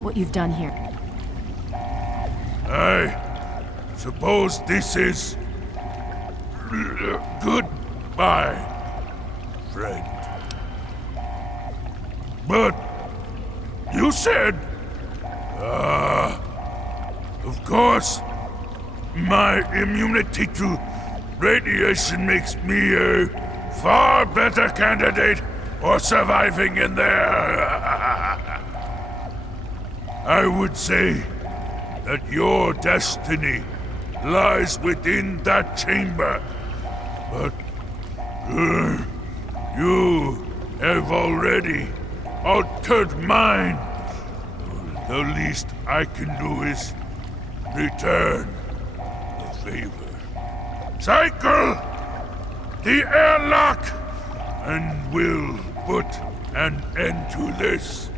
what you've done here. I suppose this is goodbye, friend. But you said, of course, my immunity to radiation makes me a far better candidate for surviving in there. I would say that your destiny lies within that chamber, but you have already altered mine. The least I can do is return the favor. Cycle the airlock, and we'll put an end to this.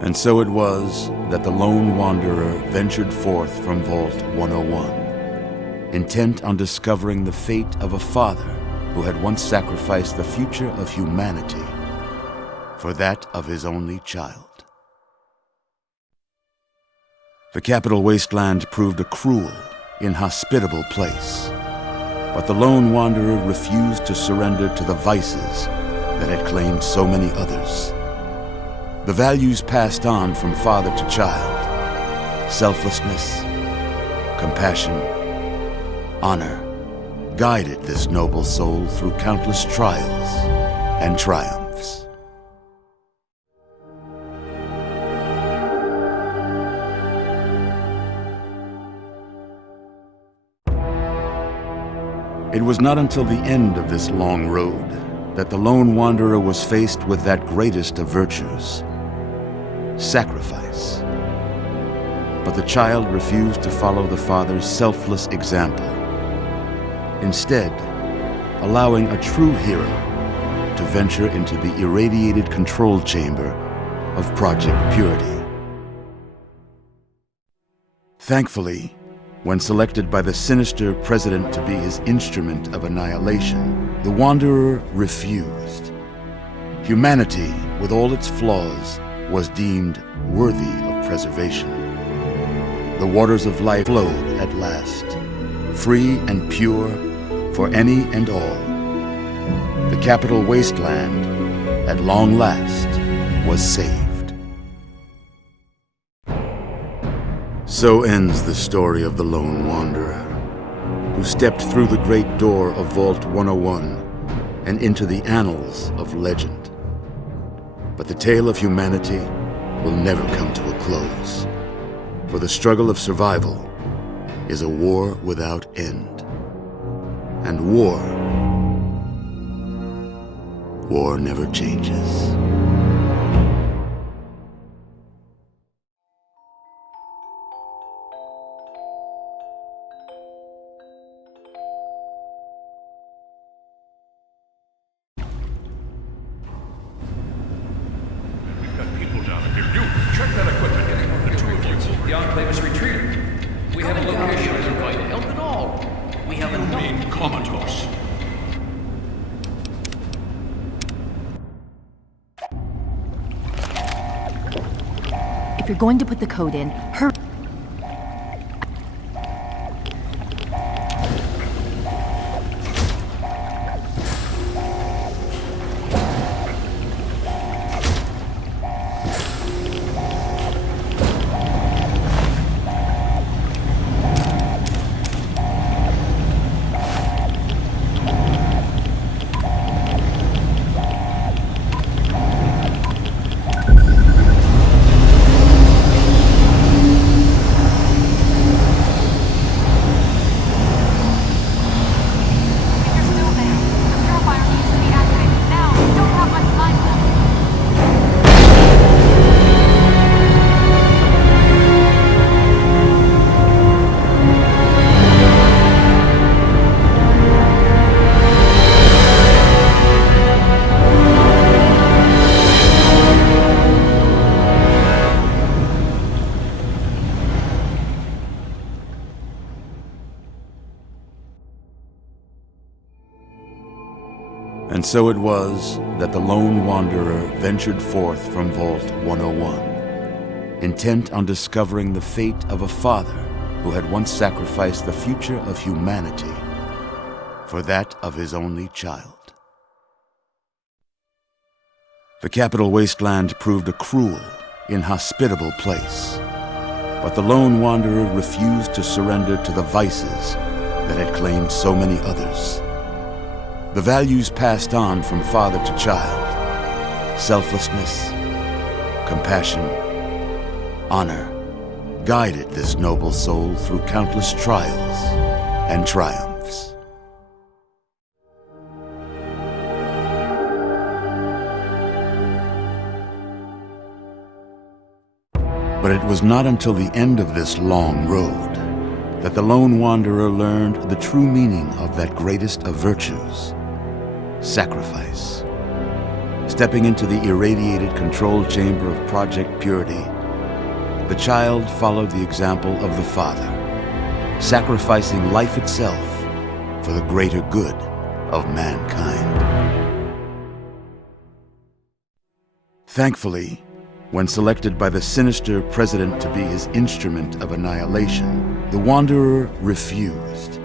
And so it was that the lone wanderer ventured forth from Vault 101, intent on discovering the fate of a father who had once sacrificed the future of humanity for that of his only child. The Capital Wasteland proved a cruel, inhospitable place, but the lone wanderer refused to surrender to the vices that had claimed so many others. The values passed on from father to child, selflessness, compassion, honor, guided this noble soul through countless trials and triumphs. It was not until the end of this long road that the lone wanderer was faced with that greatest of virtues, sacrifice. But the child refused to follow the father's selfless example, instead allowing a true hero to venture into the irradiated control chamber of Project Purity. Thankfully, when selected by the sinister president to be his instrument of annihilation, the Wanderer refused. Humanity, with all its flaws, was deemed worthy of preservation. The waters of life flowed at last, free and pure for any and all. The Capital Wasteland, at long last, was saved. So ends the story of the lone wanderer, who stepped through the great door of Vault 101 and into the annals of legend. But the tale of humanity will never come to a close, for the struggle of survival is a war without end. And war never changes. you're going to put the code in, hurry. And so it was that the lone wanderer ventured forth from Vault 101, intent on discovering the fate of a father who had once sacrificed the future of humanity for that of his only child. The Capital Wasteland proved a cruel, inhospitable place, but the lone wanderer refused to surrender to the vices that had claimed so many others. The values passed on from father to child, selflessness, compassion, honor, guided this noble soul through countless trials and triumphs. But it was not until the end of this long road that the lone wanderer learned the true meaning of that greatest of virtues: sacrifice. Stepping into the irradiated control chamber of Project Purity, the child followed the example of the father, sacrificing life itself for the greater good of mankind. Thankfully, when selected by the sinister president to be his instrument of annihilation, the Wanderer refused.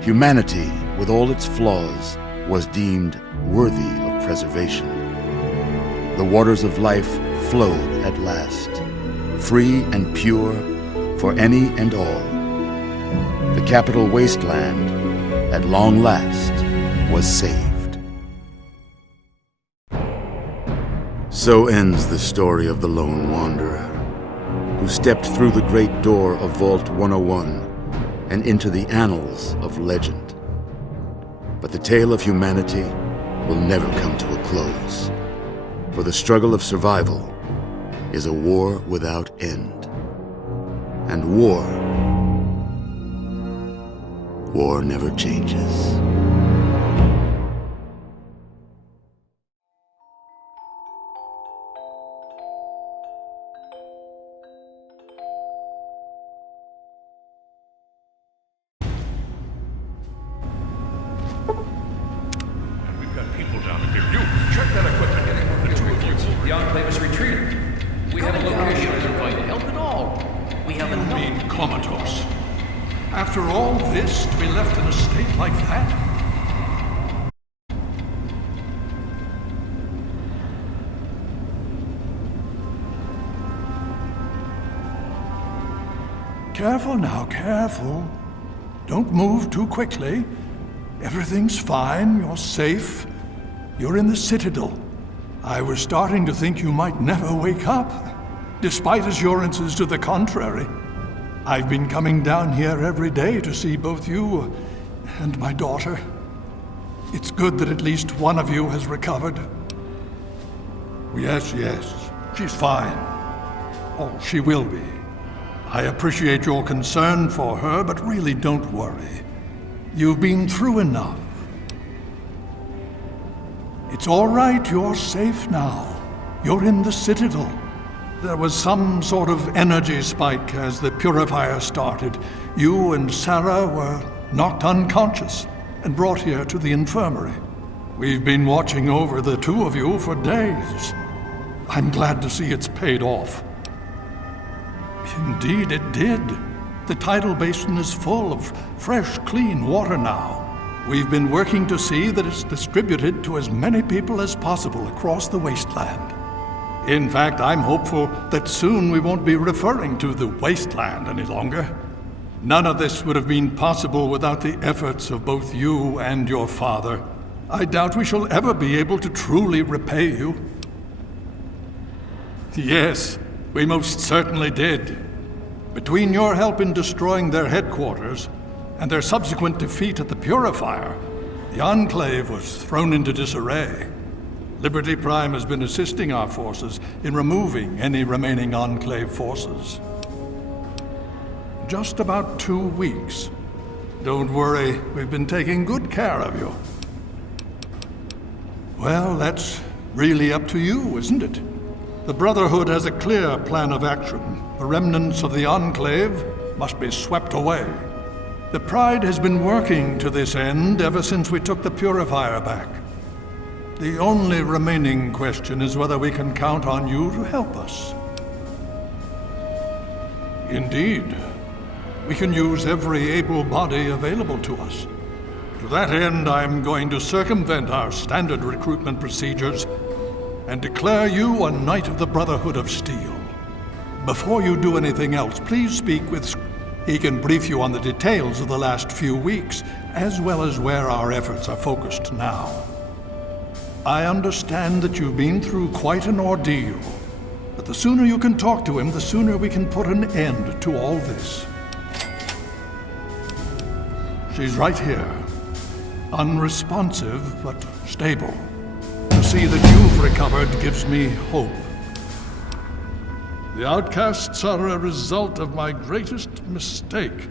Humanity, with all its flaws, was deemed worthy of preservation. The waters of life flowed at last, free and pure for any and all. The Capital Wasteland, at long last, was saved. So ends the story of the lone wanderer, who stepped through the great door of Vault 101 and into the annals of legend. But the tale of humanity will never come to a close, for the struggle of survival is a war without end. And war never changes. The Enclave is retreating. We have a location that isn't going to help at all. We have enough. You mean comatose? After all this, to be left in a state like that? Careful now, careful. Don't move too quickly. Everything's fine, you're safe. You're in the Citadel. I was starting to think you might never wake up, despite assurances to the contrary. I've been coming down here every day to see both you and my daughter. It's good that at least one of you has recovered. Yes, she's fine. Oh, she will be. I appreciate your concern for her, but really don't worry. You've been through enough. It's all right, you're safe now. You're in the Citadel. There was some sort of energy spike as the purifier started. You and Sarah were knocked unconscious and brought here to the infirmary. We've been watching over the two of you for days. I'm glad to see it's paid off. Indeed, it did. The tidal basin is full of fresh, clean water now. We've been working to see that it's distributed to as many people as possible across the wasteland. In fact, I'm hopeful that soon we won't be referring to the wasteland any longer. None of this would have been possible without the efforts of both you and your father. I doubt we shall ever be able to truly repay you. Yes, we most certainly did. Between your help in destroying their headquarters and their subsequent defeat at the Purifier, the Enclave was thrown into disarray. Liberty Prime has been assisting our forces in removing any remaining Enclave forces. Just about 2 weeks. Don't worry, we've been taking good care of you. Well, that's really up to you, isn't it? The Brotherhood has a clear plan of action. The remnants of the Enclave must be swept away. The Pride has been working to this end ever since we took the Purifier back. The only remaining question is whether we can count on you to help us. Indeed. We can use every able body available to us. To that end, I'm going to circumvent our standard recruitment procedures and declare you a Knight of the Brotherhood of Steel. Before you do anything else, please speak with He can brief you on the details of the last few weeks, as well as where our efforts are focused now. I understand that you've been through quite an ordeal, but the sooner you can talk to him, the sooner we can put an end to all this. She's right here. Unresponsive, but stable. To see that you've recovered gives me hope. The outcasts are a result of my greatest mistake,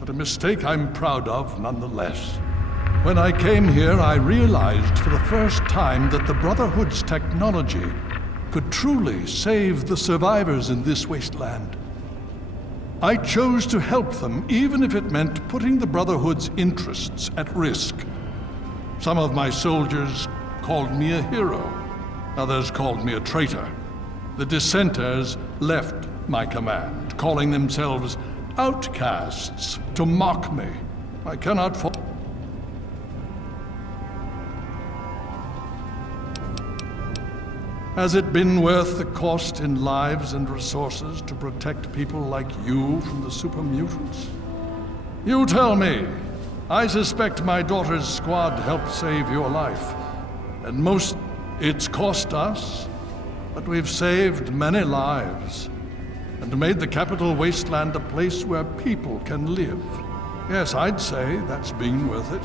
but a mistake I'm proud of nonetheless. When I came here, I realized for the first time that the Brotherhood's technology could truly save the survivors in this wasteland. I chose to help them, even if it meant putting the Brotherhood's interests at risk. Some of my soldiers called me a hero. Others called me a traitor. The dissenters left my command, calling themselves outcasts to mock me. I cannot Has it been worth the cost in lives and resources to protect people like you from the super mutants? You tell me. I suspect my daughter's squad helped save your life. And most it's cost us, but we've saved many lives and made the capital wasteland a place where people can live. Yes, I'd say that's been worth it.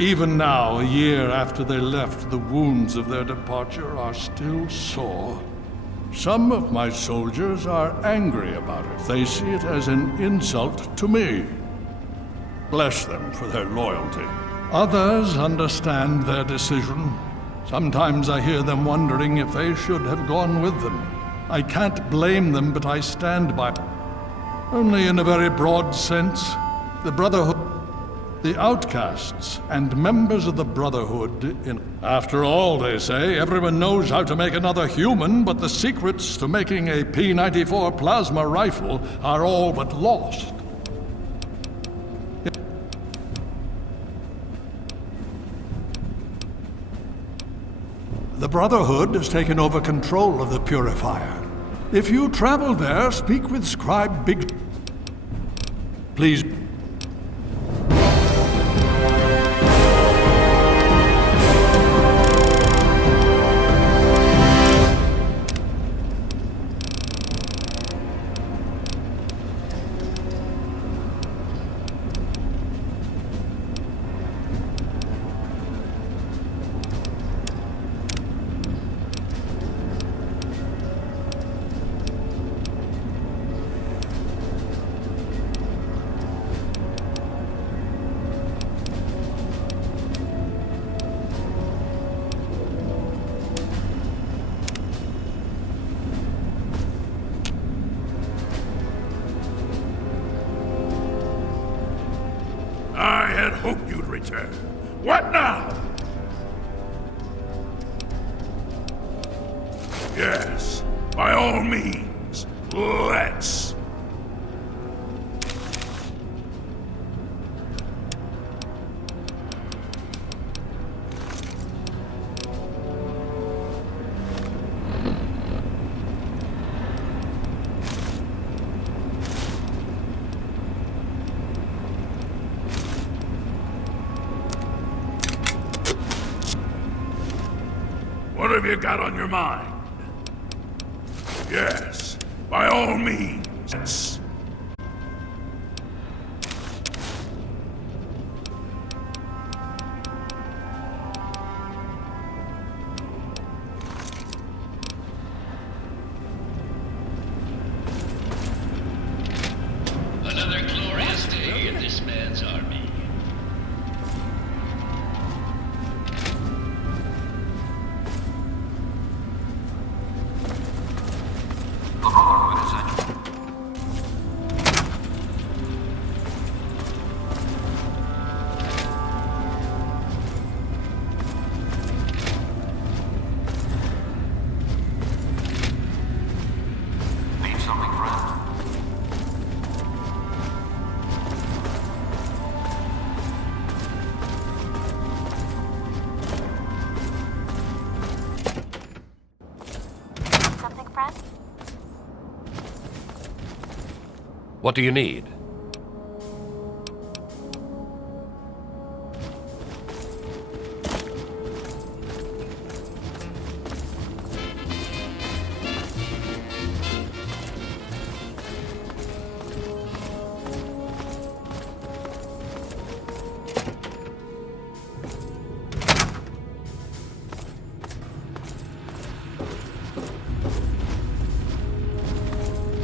Even now, a year after they left, the wounds of their departure are still sore. Some of my soldiers are angry about it. They see it as an insult to me. Bless them for their loyalty. Others understand their decision. Sometimes I hear them wondering if they should have gone with them. I can't blame them, but I stand by. Only in a very broad sense, the Brotherhood, the outcasts, and members of the Brotherhood After all, they say, everyone knows how to make another human, but the secrets to making a P-94 plasma rifle are all but lost. The Brotherhood has taken over control of the Purifier. If you travel there, speak with Scribe Big... Please... I had hoped you'd return. What now? Let's. What have you got on your mind? Yes, by all means. Another glorious day in this man's army. Need something, friend? Something, friend? What do you need?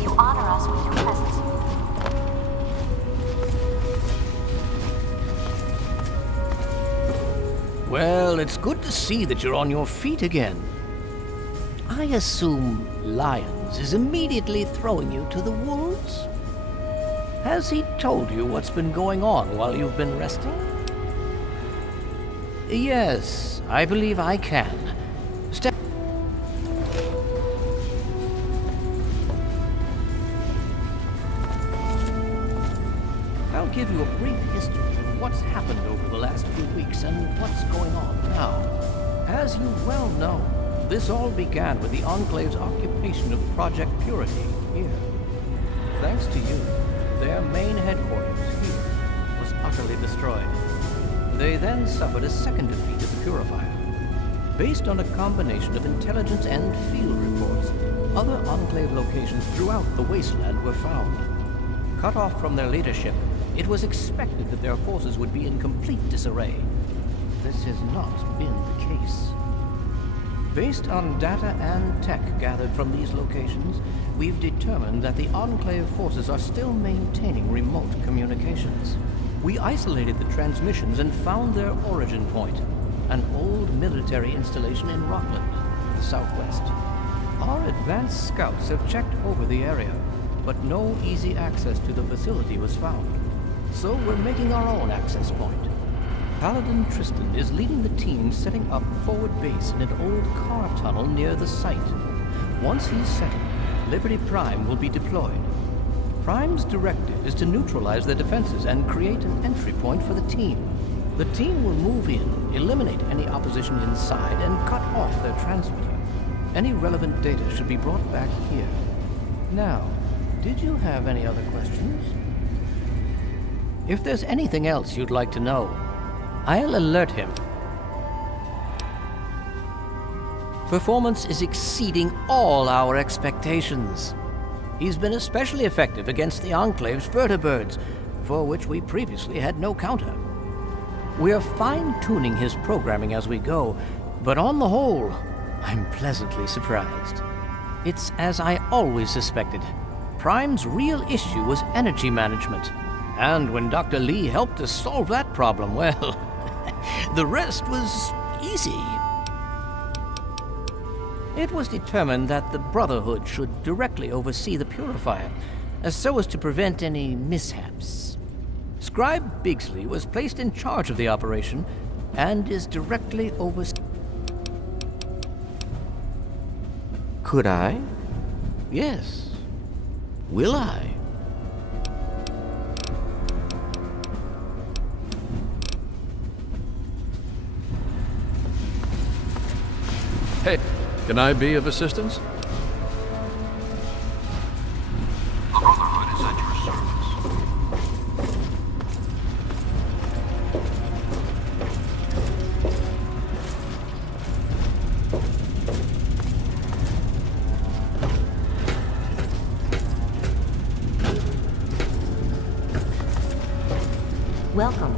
You honor us with your presence. Well, it's good to see that you're on your feet again. I assume Lyons is immediately throwing you to the wolves? Has he told you what's been going on while you've been resting? Yes, I believe I can. Step. I'll give you a brief history of what's happened over the last few weeks and what's going on now. As you well know, this all began with the Enclave's occupation of Project Purity here. Thanks to you, their main headquarters here was utterly destroyed. They then suffered a second defeat at the Purifier. Based on a combination of intelligence and field reports, other Enclave locations throughout the wasteland were found. Cut off from their leadership, it was expected that their forces would be in complete disarray. This has not been the case. Based on data and tech gathered from these locations, we've determined that the Enclave forces are still maintaining remote communications. We isolated the transmissions and found their origin point, an old military installation in Rockland, the southwest. Our advanced scouts have checked over the area, but no easy access to the facility was found. So we're making our own access point. Paladin Tristan is leading the team setting up forward base in an old car tunnel near the site. Once he's settled, Liberty Prime will be deployed. Prime's directive is to neutralize their defenses and create an entry point for the team. The team will move in, eliminate any opposition inside, and cut off their transmitter. Any relevant data should be brought back here. Now, did you have any other questions? If there's anything else you'd like to know, I'll alert him. Performance is exceeding all our expectations. He's been especially effective against the Enclave's vertibirds, for which we previously had no counter. We're fine-tuning his programming as we go, but on the whole, I'm pleasantly surprised. It's as I always suspected. Prime's real issue was energy management. And when Dr. Lee helped us solve that problem, well, the rest was easy. It was determined that the Brotherhood should directly oversee the Purifier, so as to prevent any mishaps. Scribe Bigsley was placed in charge of the operation and is directly Could I? Yes, Will I? Hey, can I be of assistance? The Brotherhood is at your service. Welcome.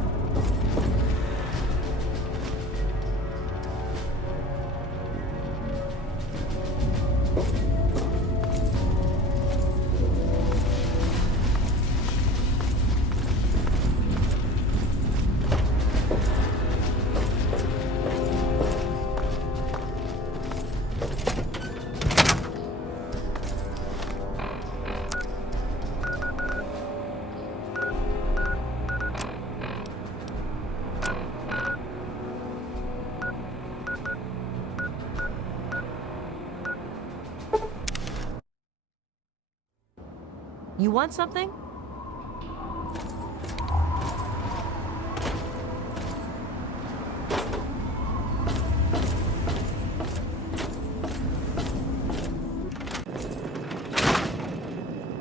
You want something?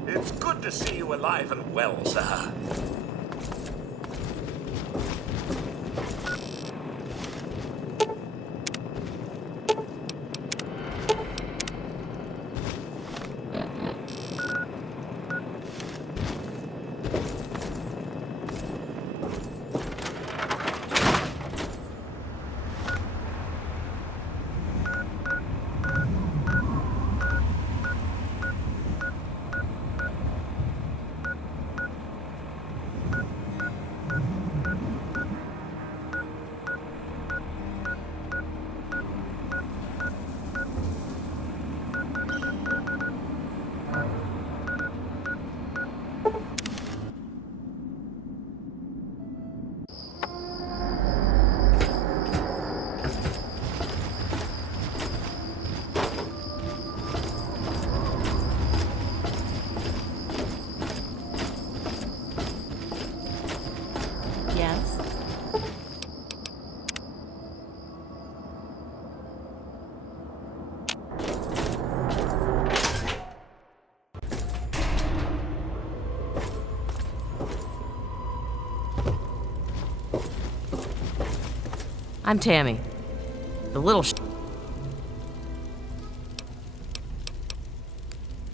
It's good to see you alive and well, sir. Yes. I'm Tammy. The little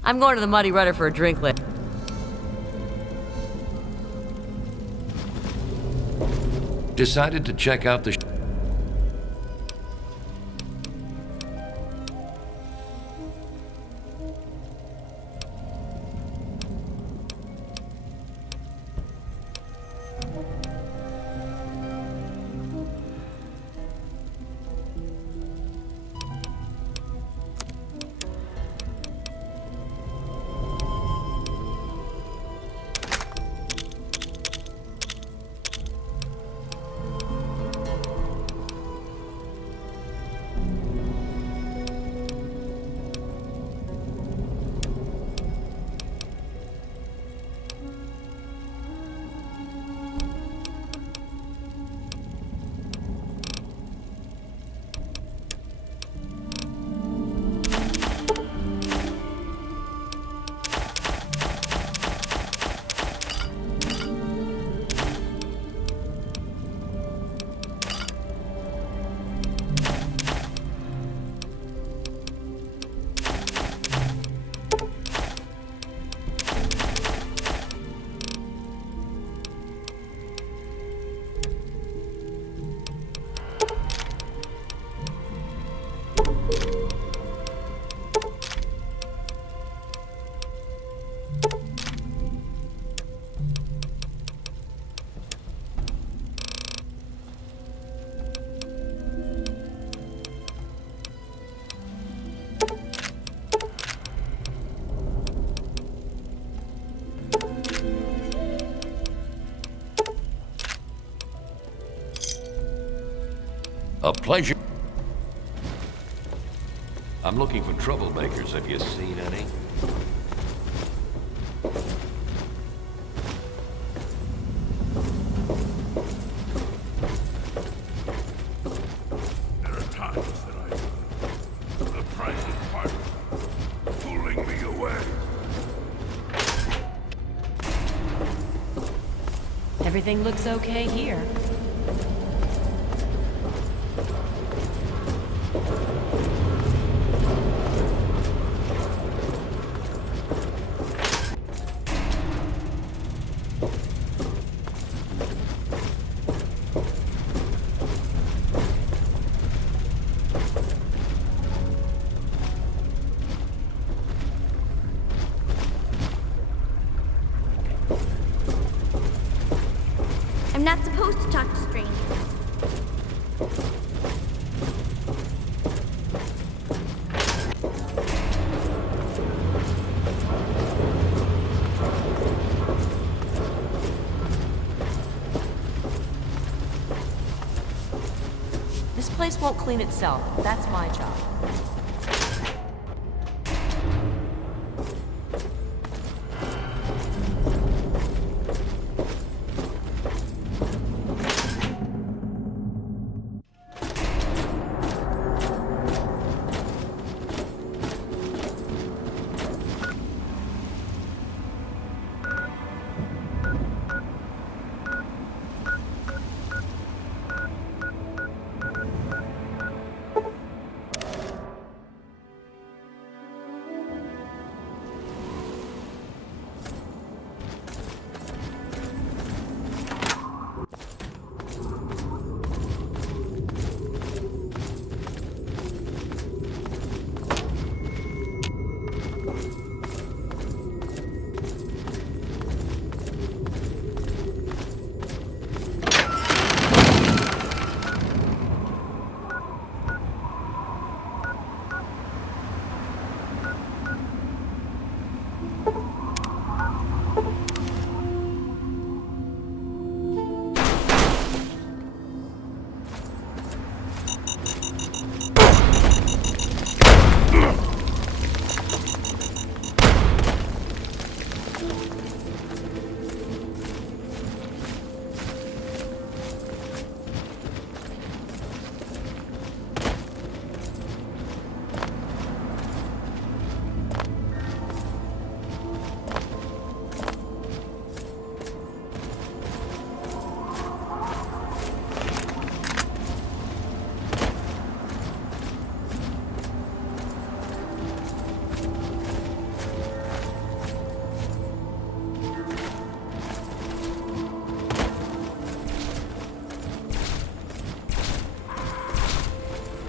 I'm going to the Muddy Rudder for a drink later. Decided to check out the A pleasure. I'm looking for troublemakers. Have you seen any? Everything looks okay here. I'm not supposed to talk to strangers. This place won't clean itself. That's my job.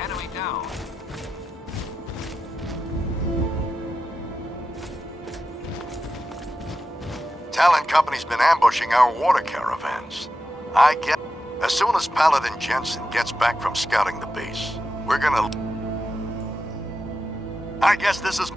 Enemy down. Talon Company's been ambushing our water caravans. As soon as Paladin Jensen gets back from scouting the base, we're gonna... I guess this is...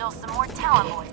still some more talent, boy.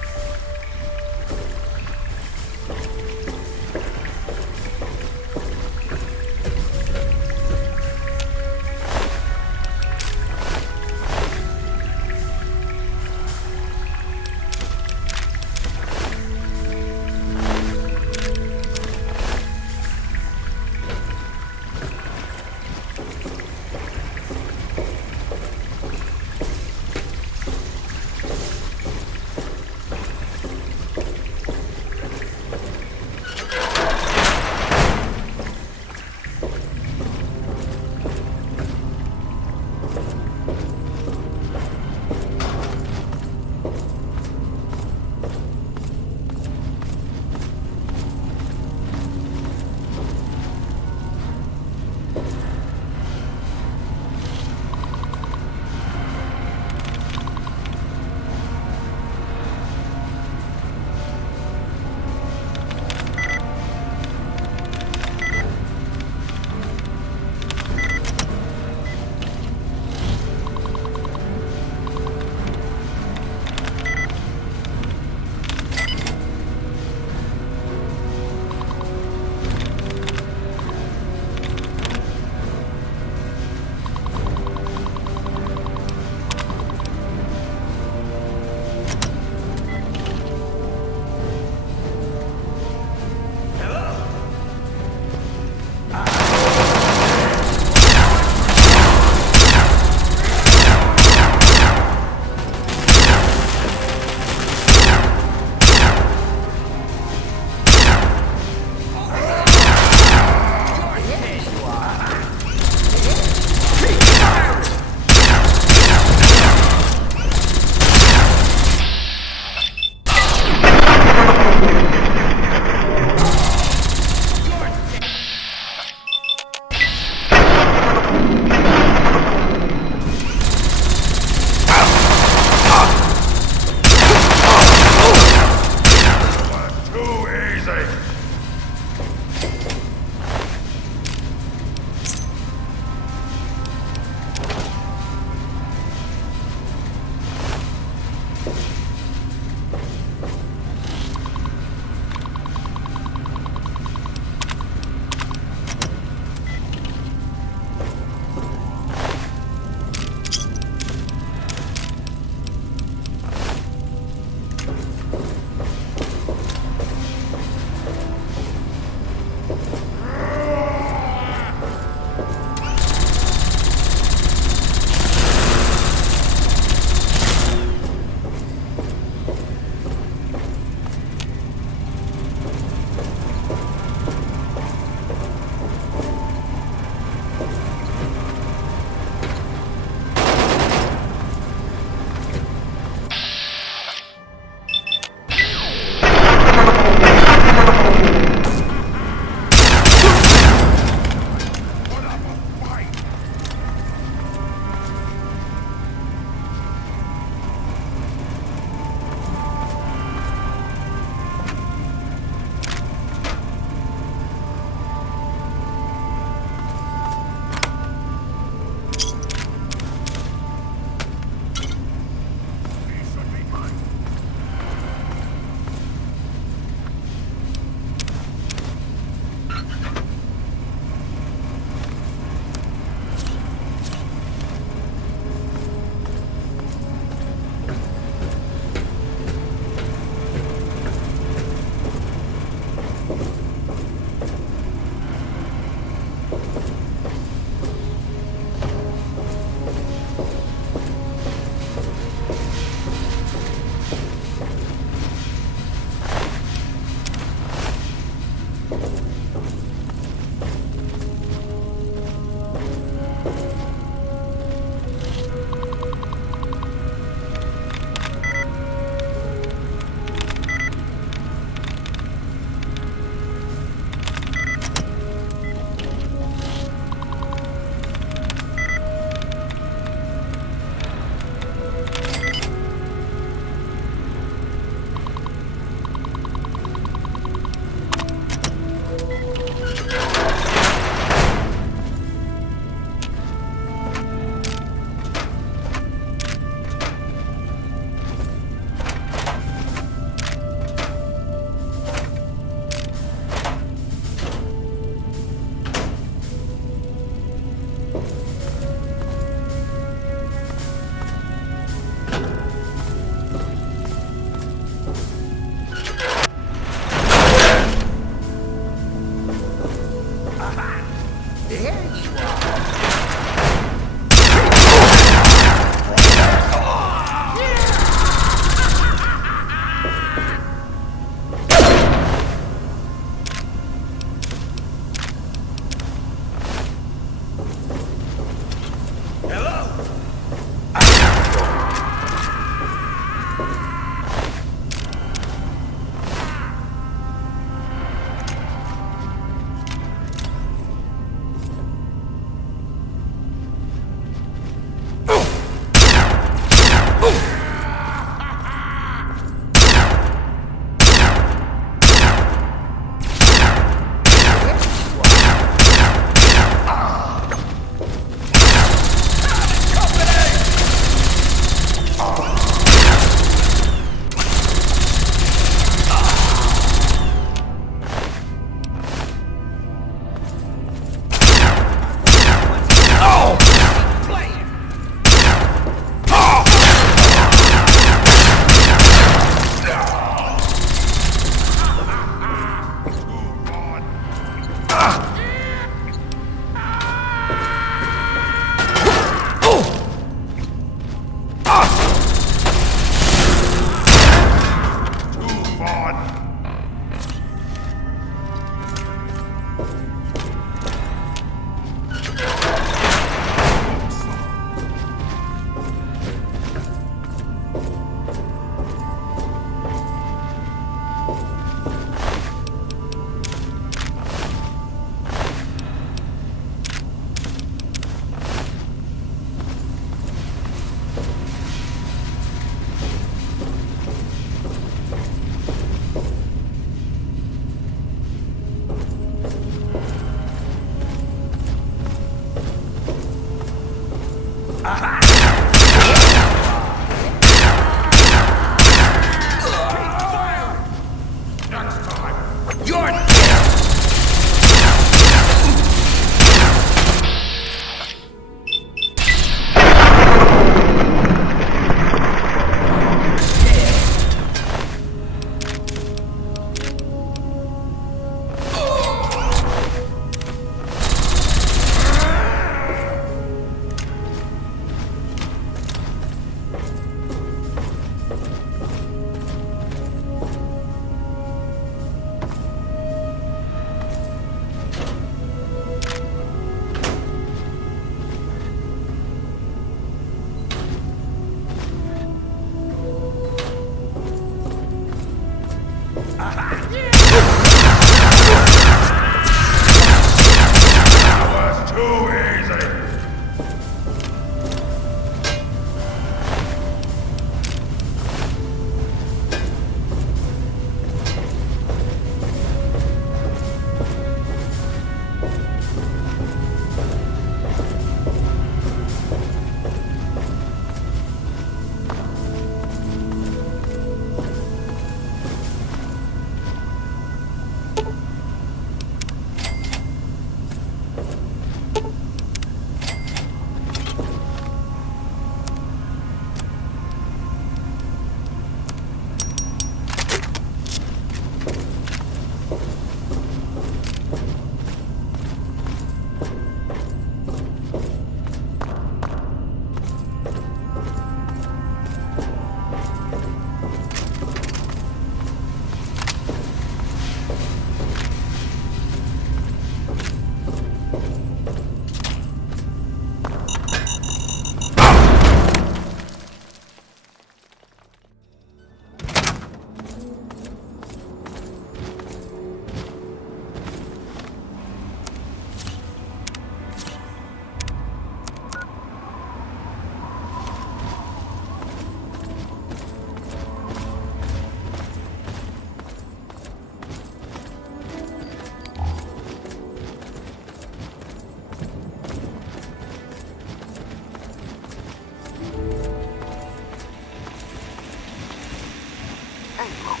Hey, look.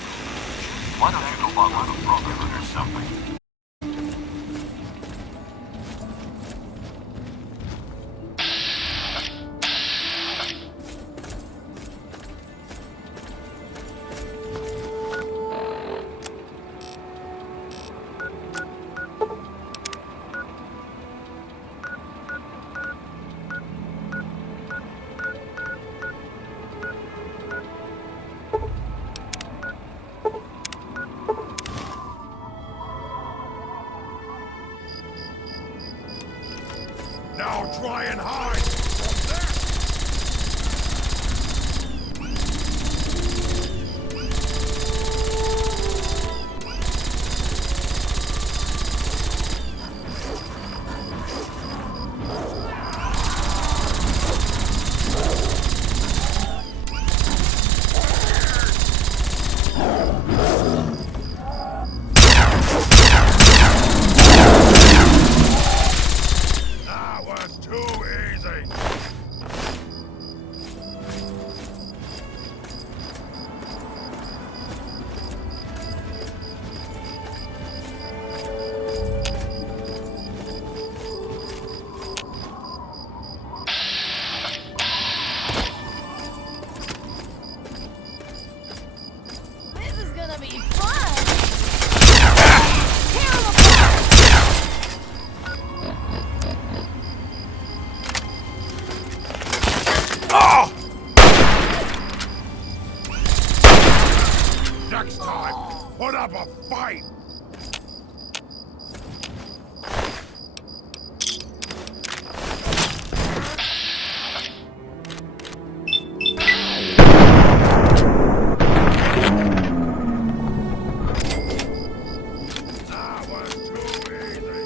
Why don't you go along with a brotherhood or something? Now try and hide from that! That was too easy! This is gonna be fun! Tear 'em apart! Ah! Next time, put up a fight! That was too easy!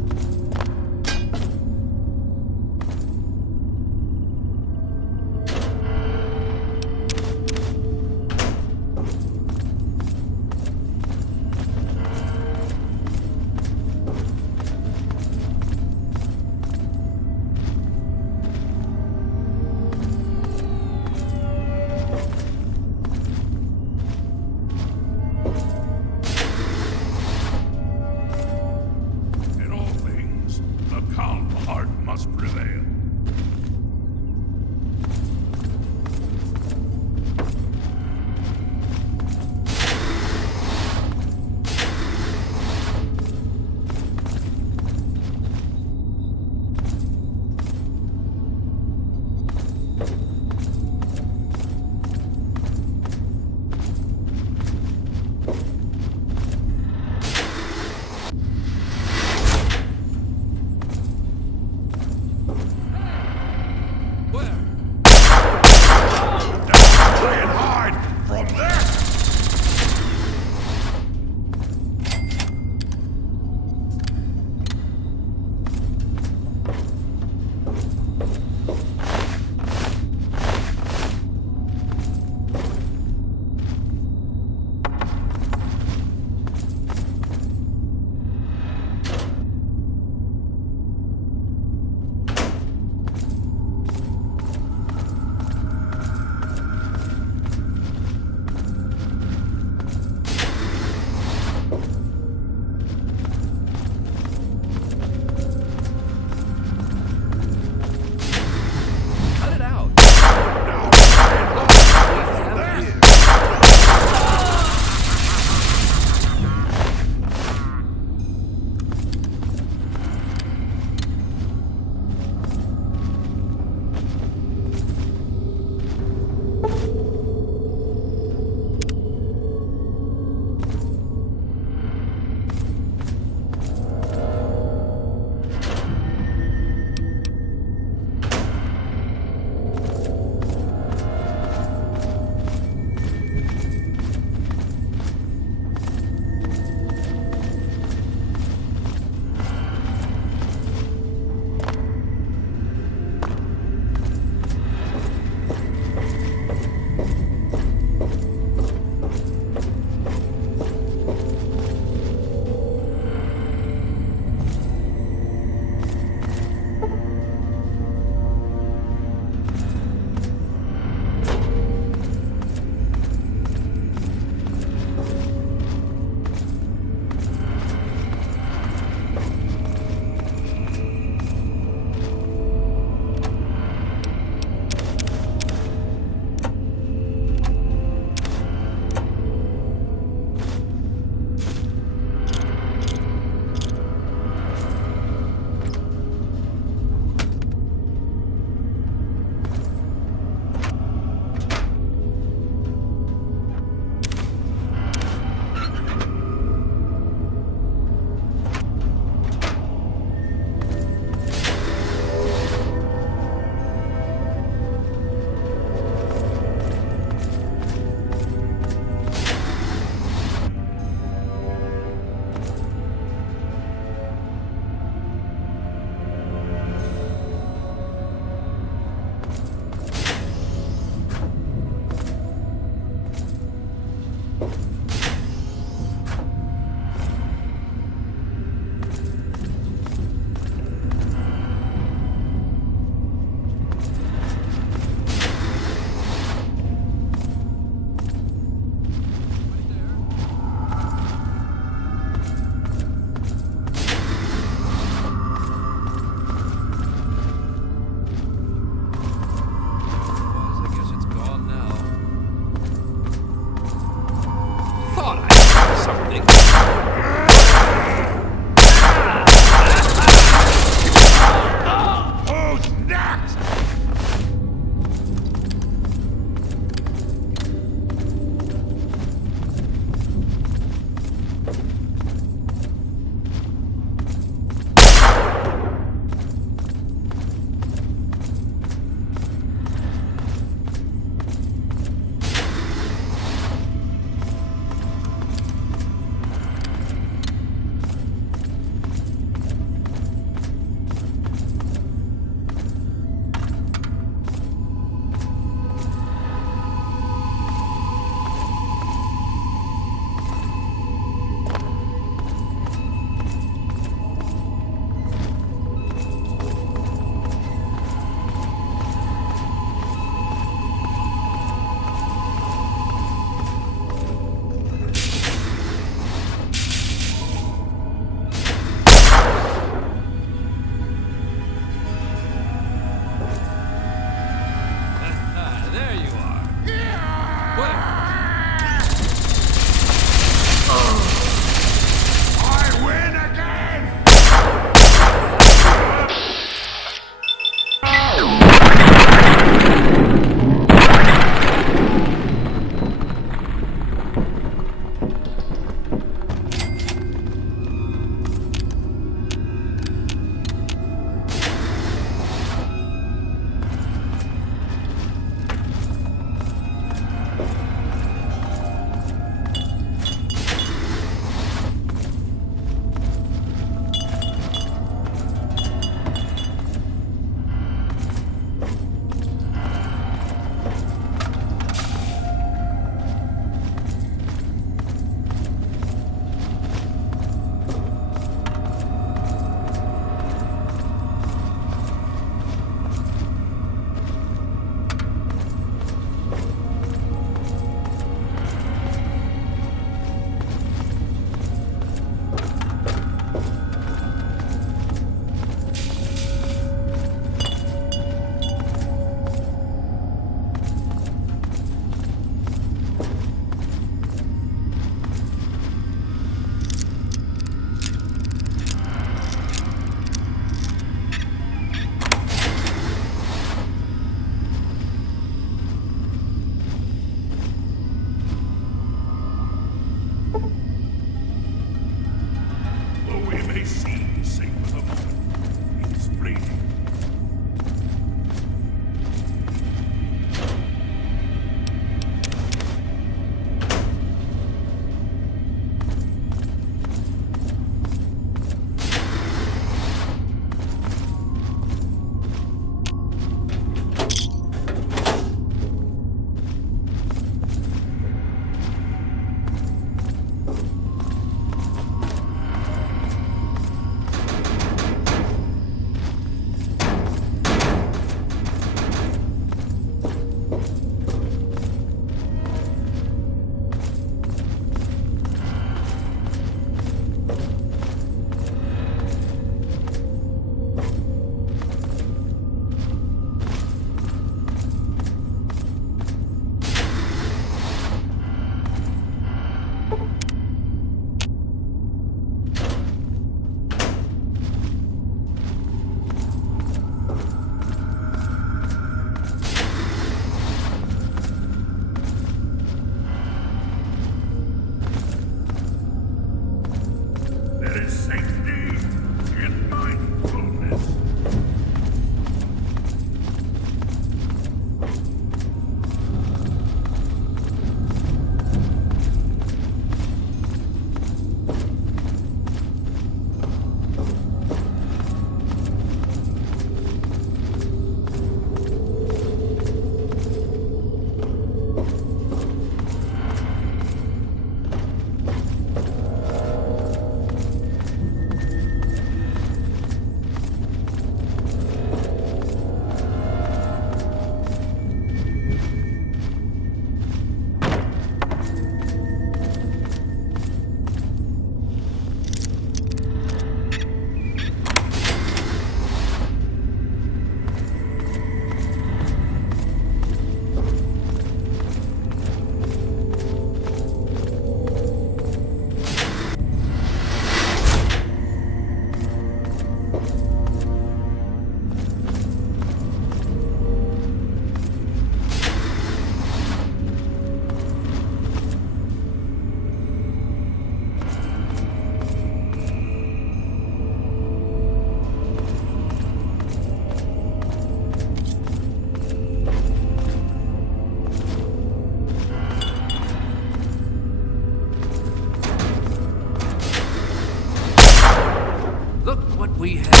we have here.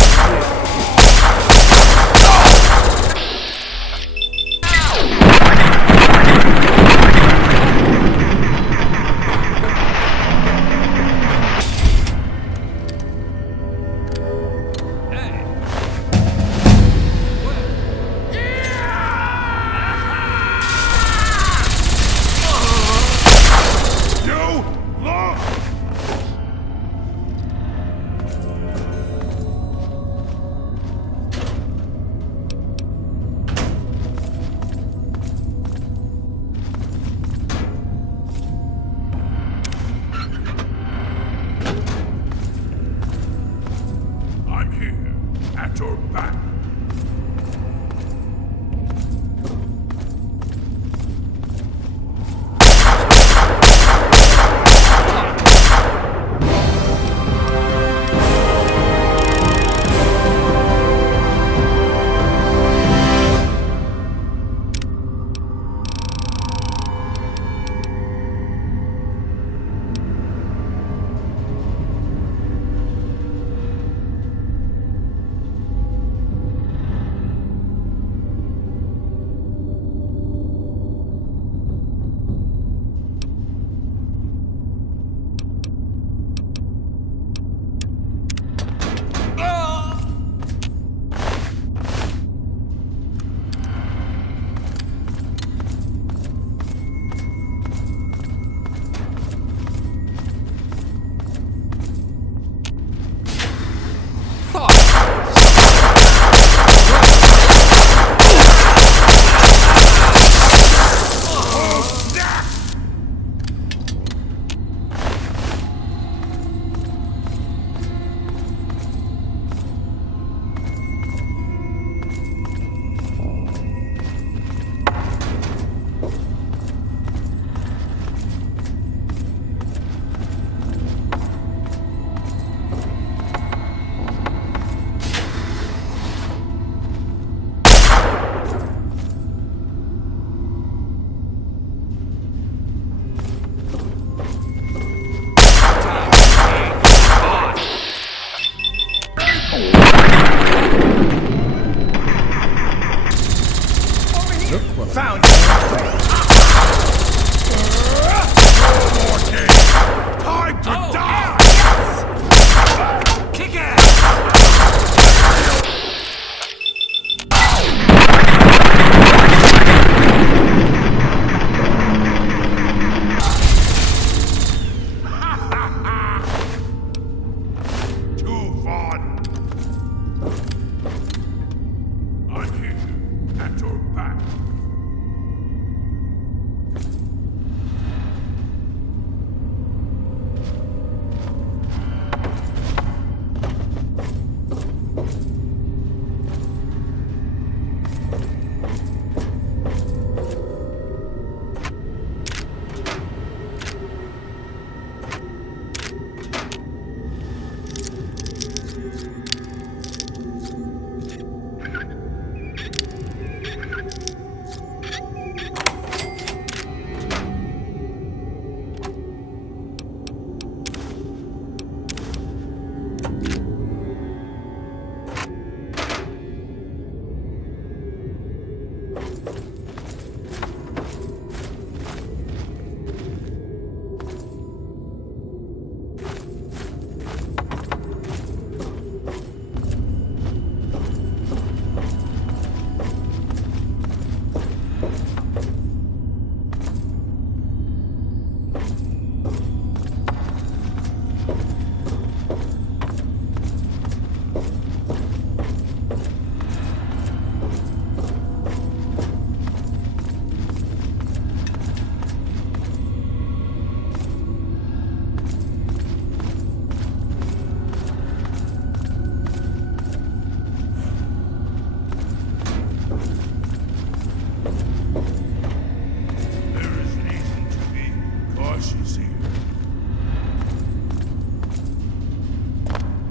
I'm here, at your back. Found you. Time to die! Kick ass! Too fun! I'm here, at your back.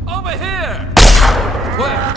Over here! Where?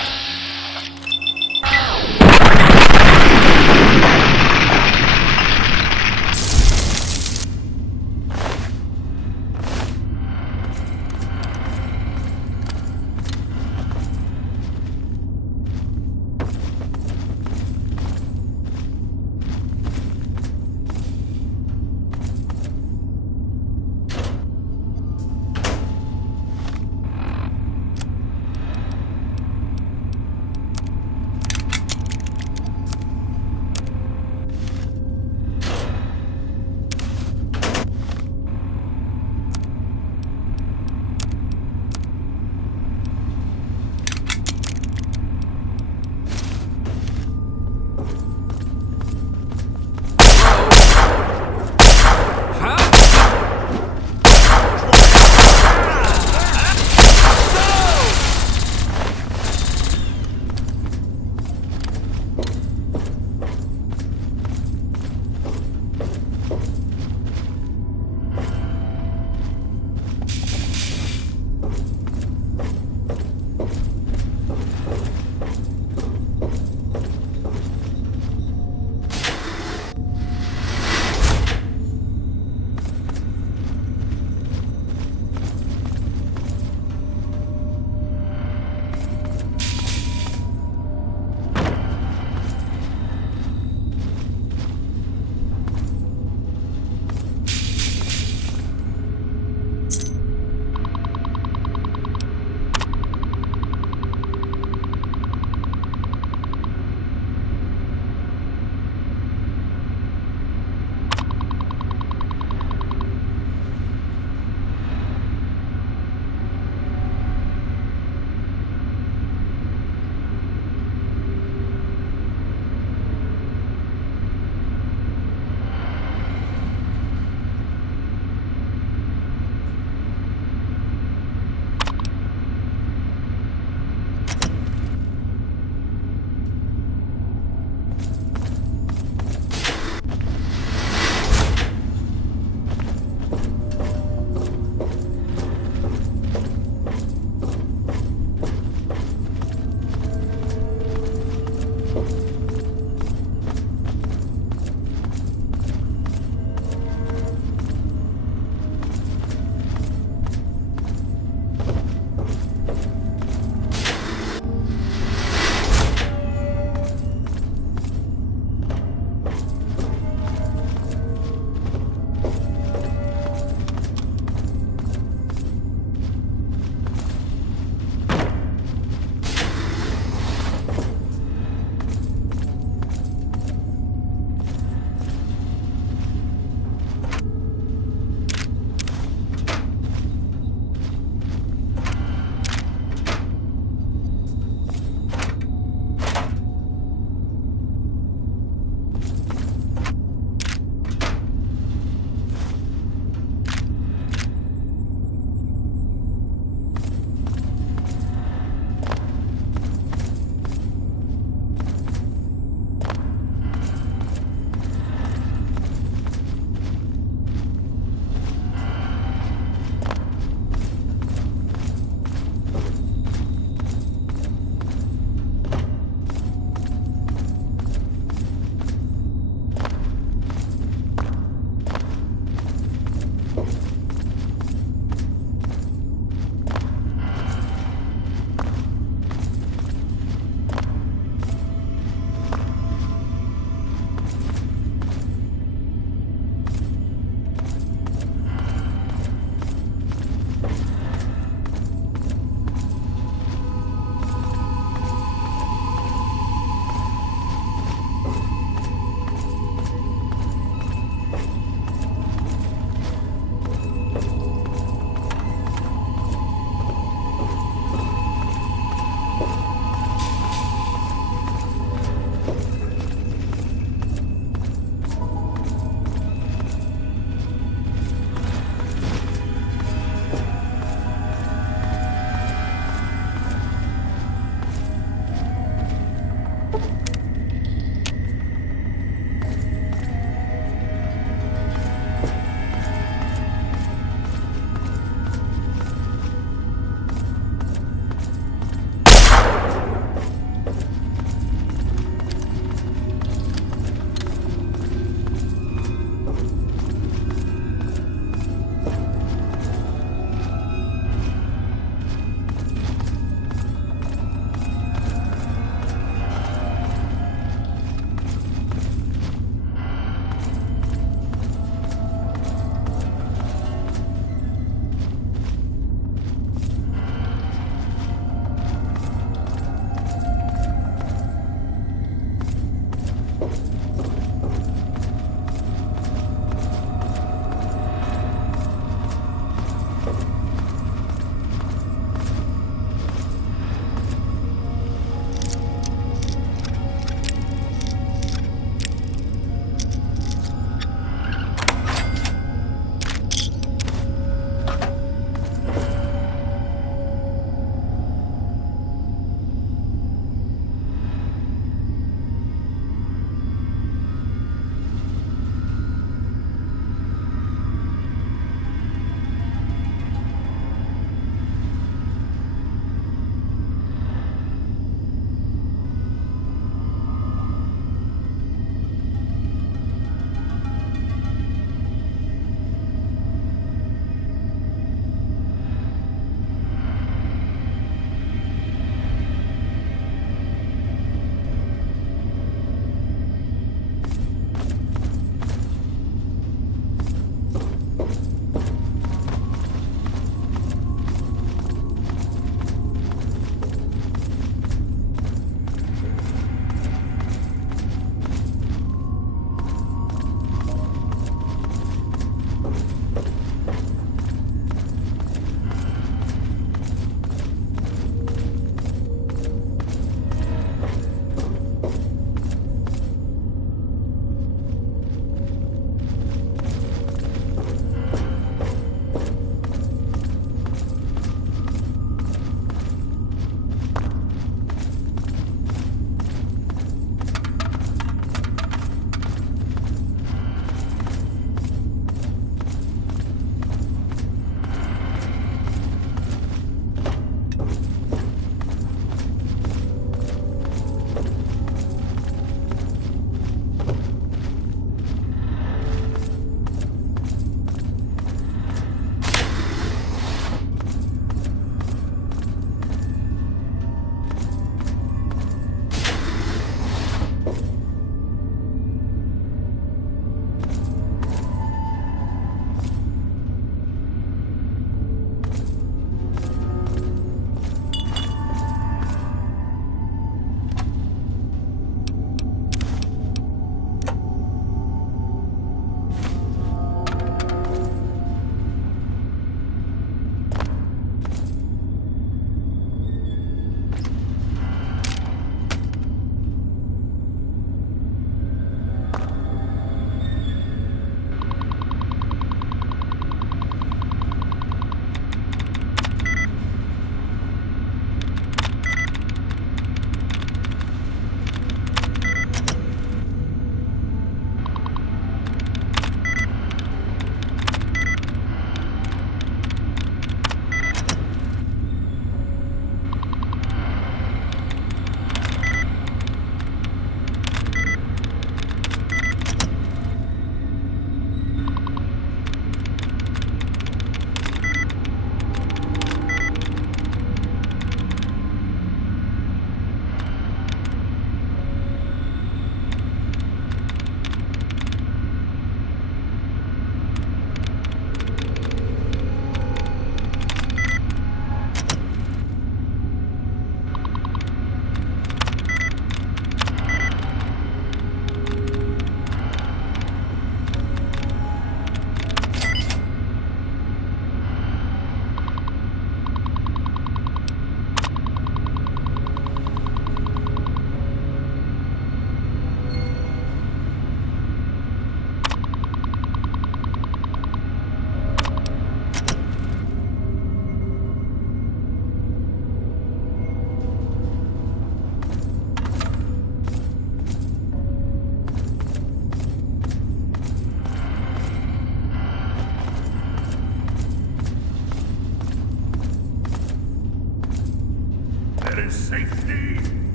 There's safety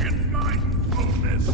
in mindfulness.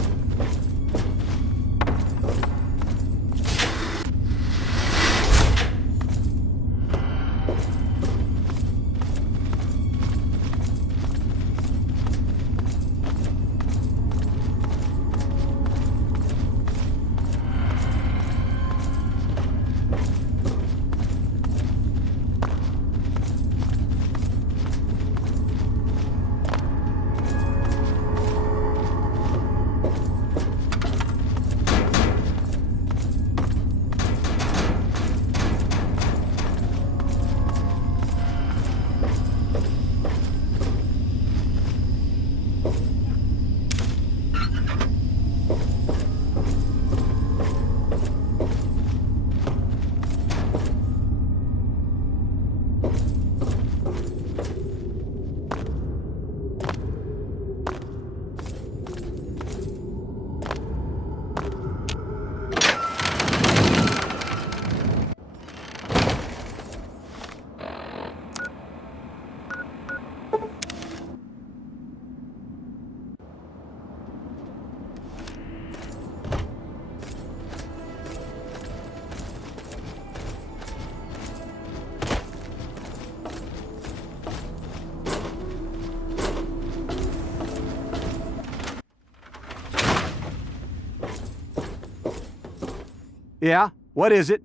Yeah? What is it?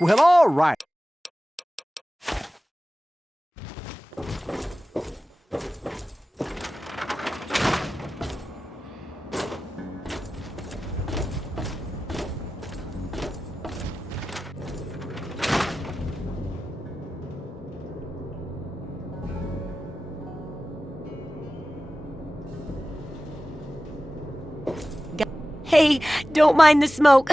Well, all right. Hey, don't mind the smoke.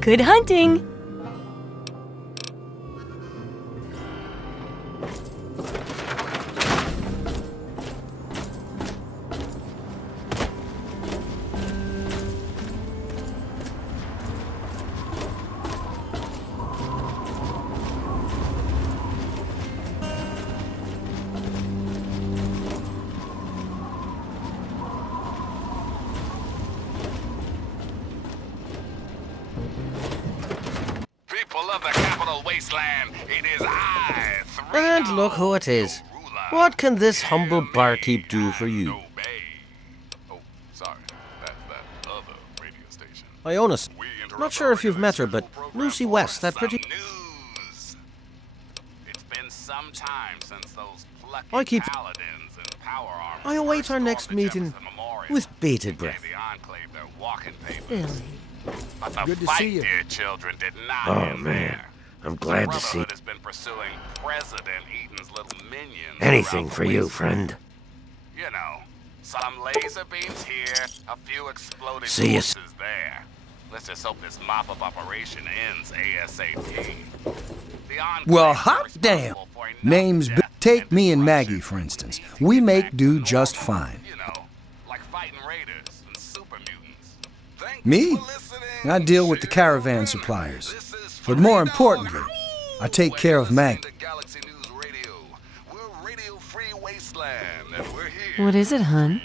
Good hunting! Of the capital wasteland, it is I, And look who it is. What can this humble barkeep do for you? Oh, sorry. That's that other radio station. Ionis. Not sure if you've met her, but Lucy West, that pretty... News. It's been some time since those plucky I keep... paladins and power armor I await our next meeting with bated breath. the Enclave their walking papers. Really? But the Good to fight, see you. dear children, did not Oh, end man. there. I'm glad The to see Brotherhood has been pursuing President Eaton's little minions. anything throughout for the you, wasteland. friend. You know, some laser beams here, a few exploding See ya. corpses there. Let's just hope this mop-up operation ends ASAP. The Enclave Well, is hot damn. responsible for enough Names, death take me and destruction Maggie, for to instance. ease We it make back do to just normal. fine. You know, like fighting raiders and super mutants. Thanks Me? for listening. I deal with the caravan suppliers. But more importantly, I take care of Maggie. Galaxy News Radio. We're Radio Free Wasteland, and we're here. What is it, hun?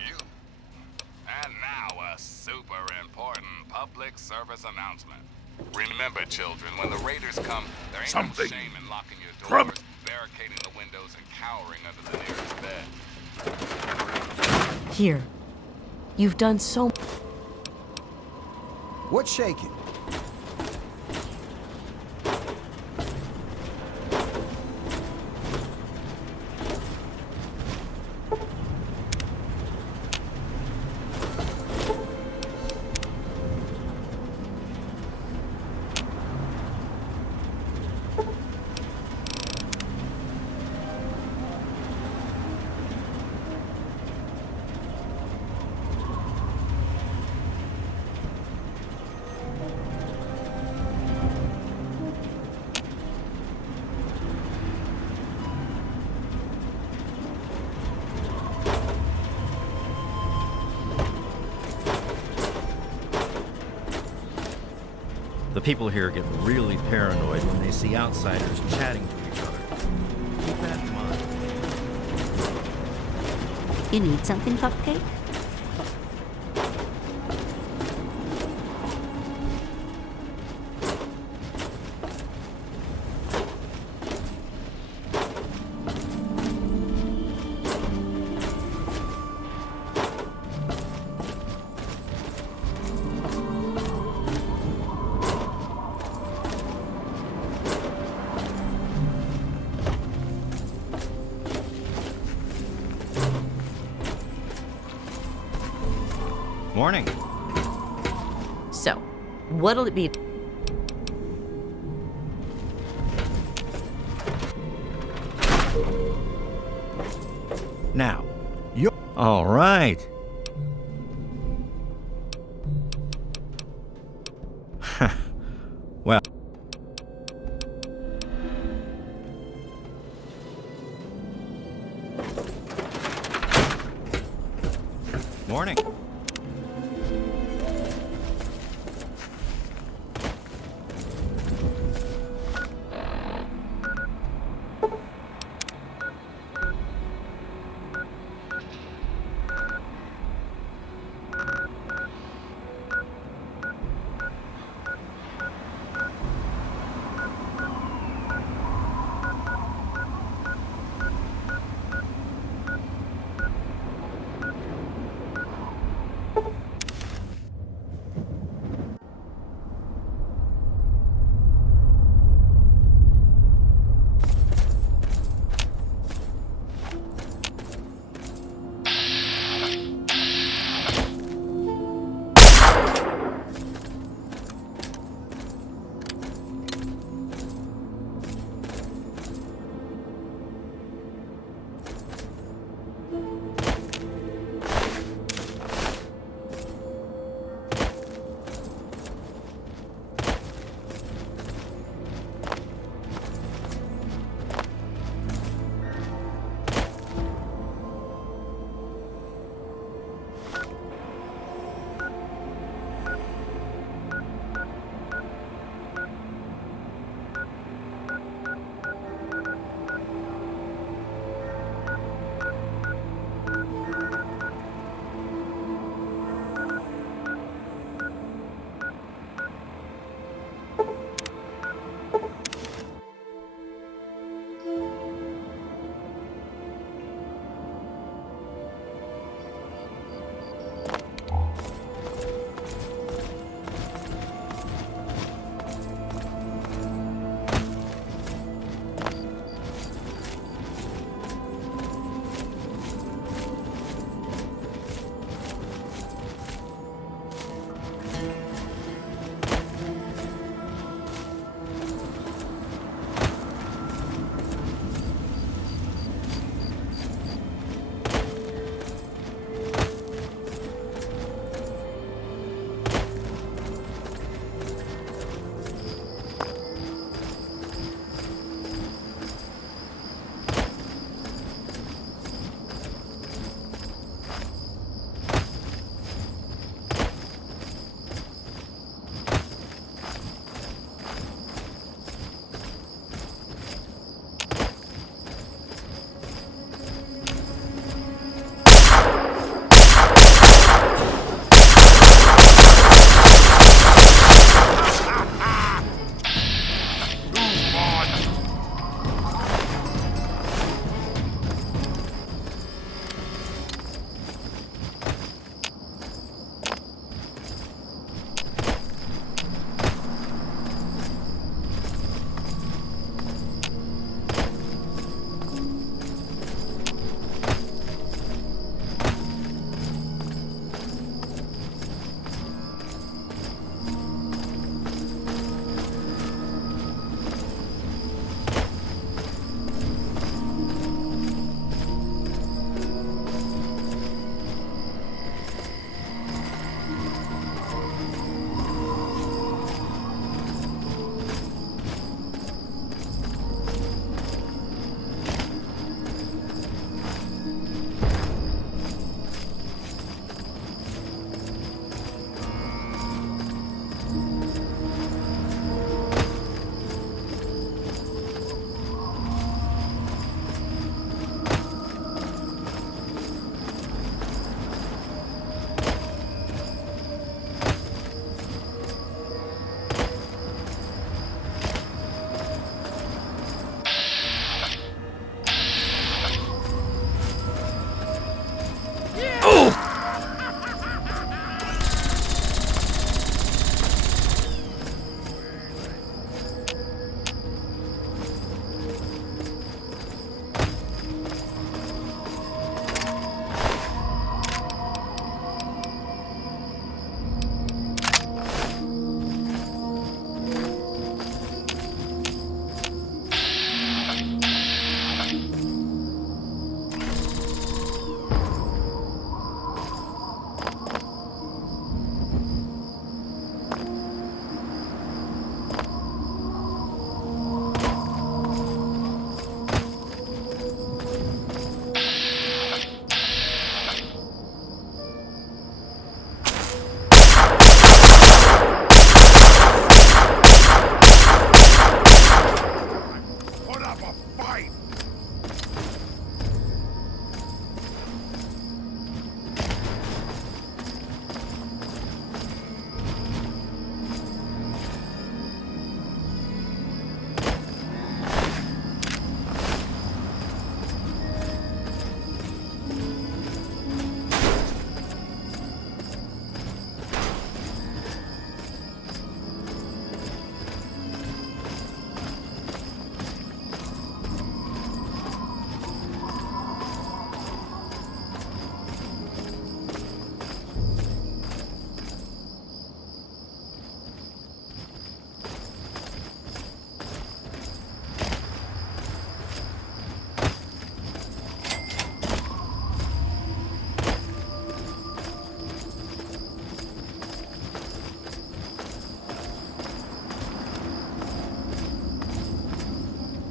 And now a super important public service announcement. Remember, children, when the raiders come, there ain't Something. no shame in locking your Trouble. doors, barricading the windows, and cowering under the nearest bed. Here. You've done so... What's shaking? The people here get really paranoid when they see outsiders chatting to each other. Keep that in mind. You need something, Cupcake? Morning. So, what'll it be? Now, you're... All right. Well... Morning.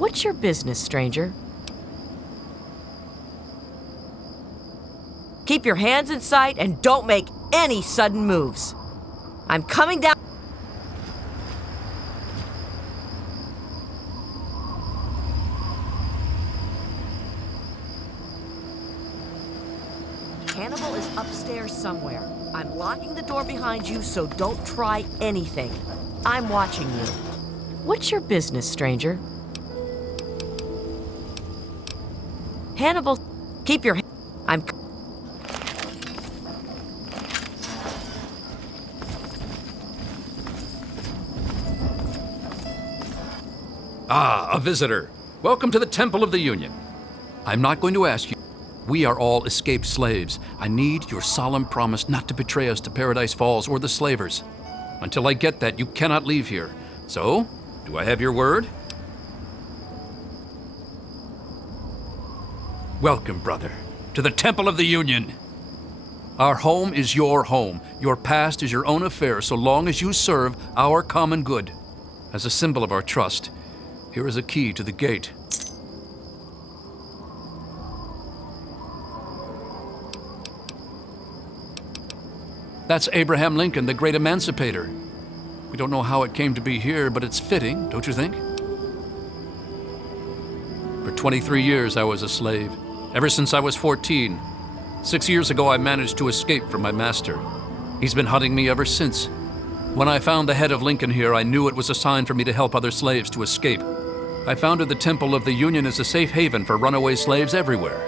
What's your business, stranger? Keep your hands in sight and don't make any sudden moves. I'm coming down. Hannibal is upstairs somewhere. I'm locking the door behind you, so don't try anything. I'm watching you. What's your business, stranger? Hannibal, keep your... I'm... Ah, a visitor. Welcome to the Temple of the Union. I'm not going to ask you. We are all escaped slaves. I need your solemn promise not to betray us to Paradise Falls or the slavers. Until I get that, you cannot leave here. So, do I have your word? Welcome, brother, to the Temple of the Union. Our home is your home. Your past is your own affair so long as you serve our common good. As a symbol of our trust, here is a key to the gate. That's Abraham Lincoln, the great emancipator. We don't know how it came to be here, but it's fitting, don't you think? For 23 years, I was a slave, ever since I was 14. 6 years ago, I managed to escape from my master. He's been hunting me ever since. When I found the head of Lincoln here, I knew it was a sign for me to help other slaves to escape. I founded the Temple of the Union as a safe haven for runaway slaves everywhere.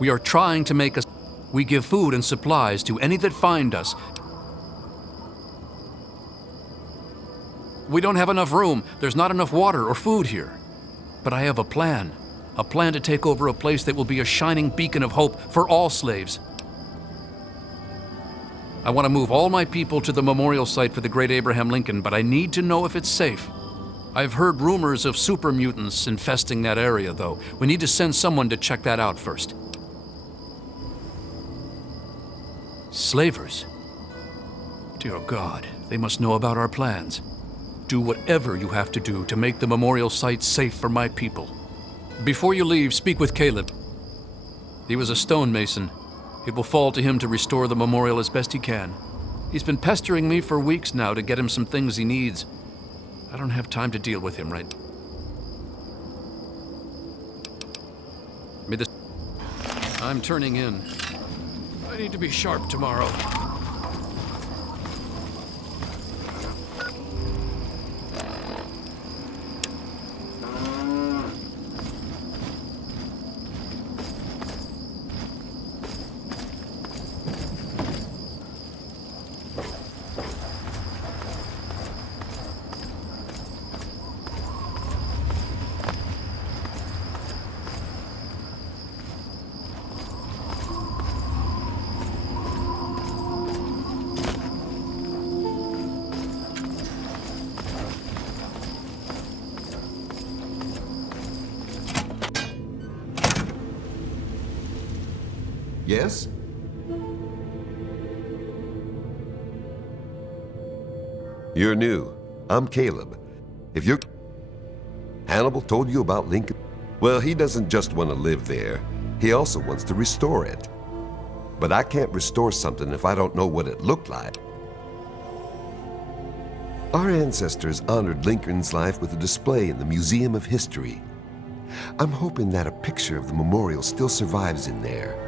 We are trying to make us... We give food and supplies to any that find us. We don't have enough room. There's not enough water or food here. But I have a plan. A plan to take over a place that will be a shining beacon of hope for all slaves. I want to move all my people to the memorial site for the great Abraham Lincoln, but I need to know if it's safe. I've heard rumors of super mutants infesting that area, though. We need to send someone to check that out first. Slavers? Dear God, they must know about our plans. Do whatever you have to do to make the memorial site safe for my people. Before you leave, speak with Caleb. He was a stonemason. It will fall to him to restore the memorial as best he can. He's been pestering me for weeks now to get him some things he needs. I don't have time to deal with him right. I'm turning in. I need to be sharp tomorrow. Yes? You're new. I'm Caleb. If you're... Hannibal told you about Lincoln? Well, he doesn't just want to live there. He also wants to restore it. But I can't restore something if I don't know what it looked like. Our ancestors honored Lincoln's life with a display in the Museum of History. I'm hoping that a picture of the memorial still survives in there.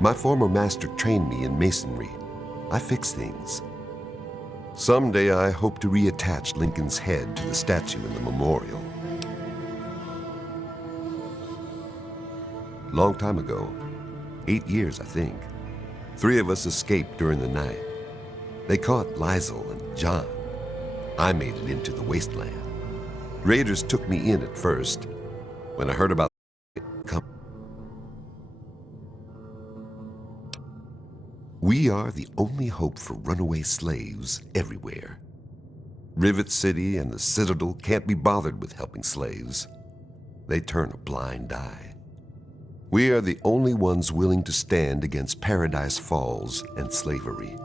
My former master trained me in masonry. I fix things. Someday I hope to reattach Lincoln's head to the statue in the memorial. Long time ago, 8 years I think, 3 of us escaped during the night. They caught Liesel and John. I made it into the wasteland. Raiders took me in at first. When I heard about we are the only hope for runaway slaves everywhere. Rivet City and the Citadel can't be bothered with helping slaves. They turn a blind eye. We are the only ones willing to stand against Paradise Falls and slavery.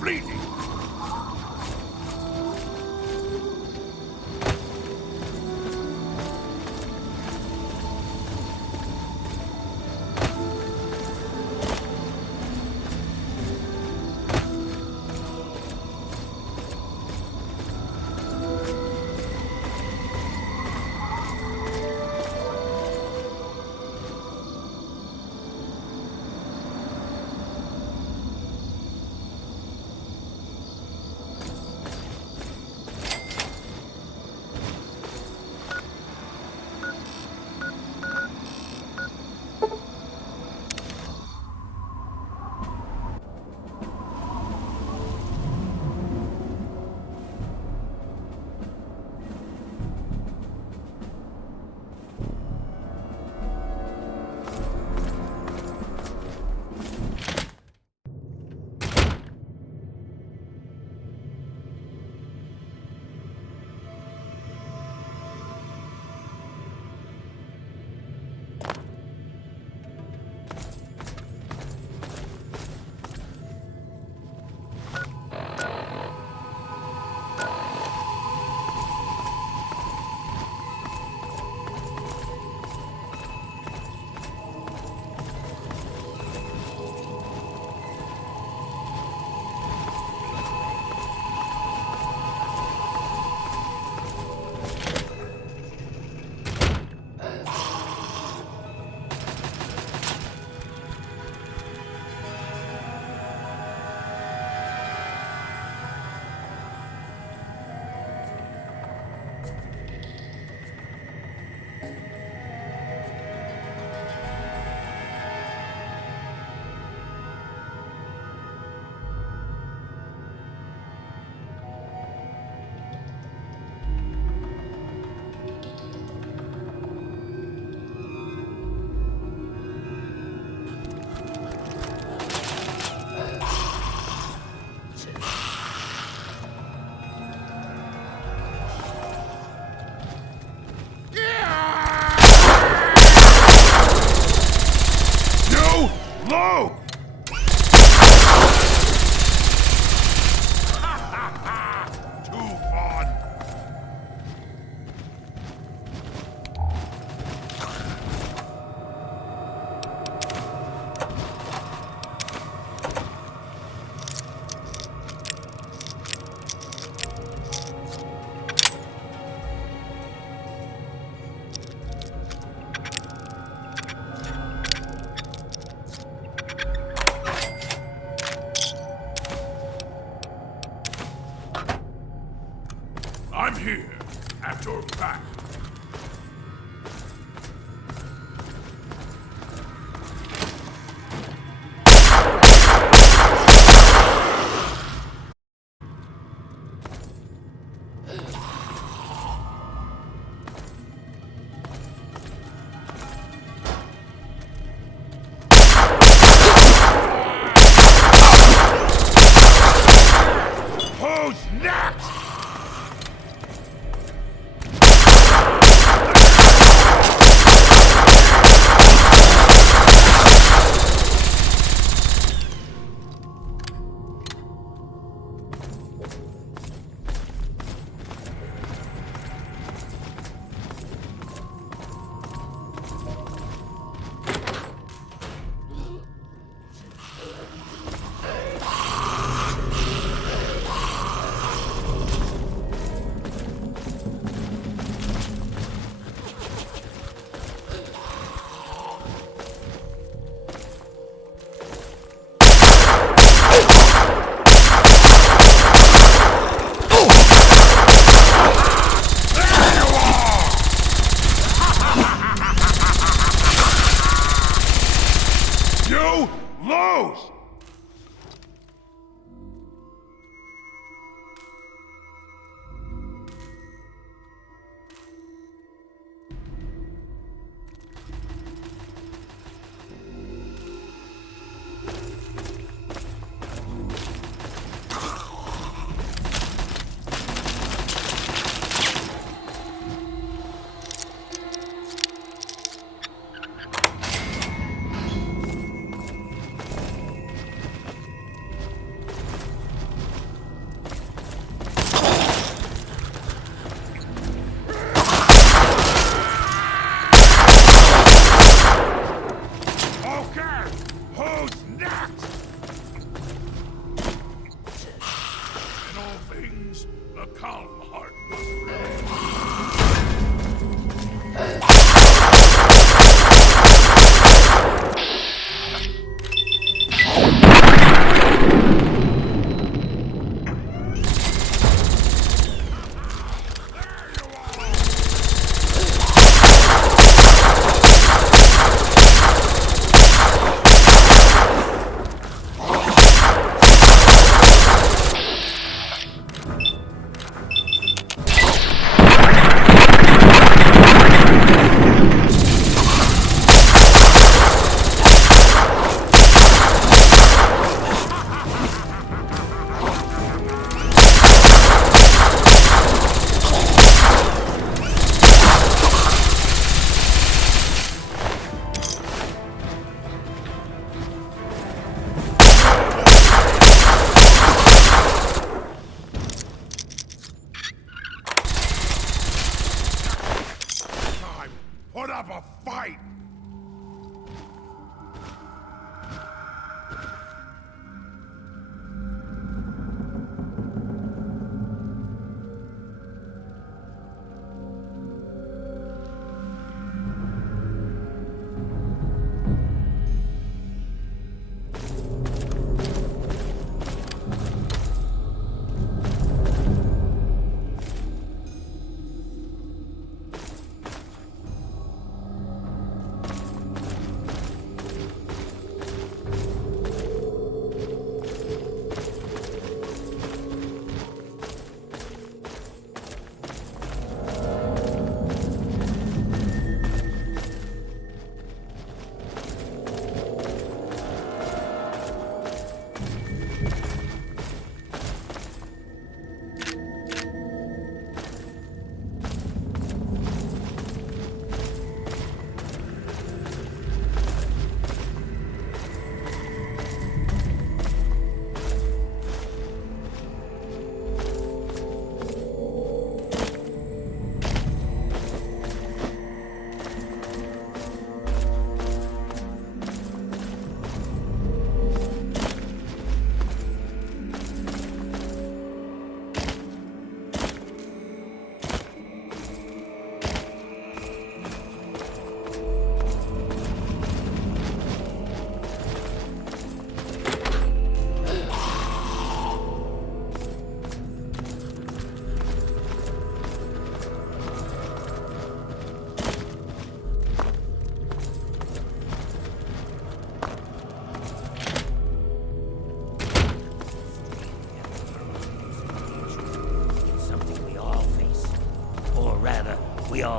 Bleeding. here, at your back. Who's next? You lose! Okay, who's next? In all things, a calm heart must prevail.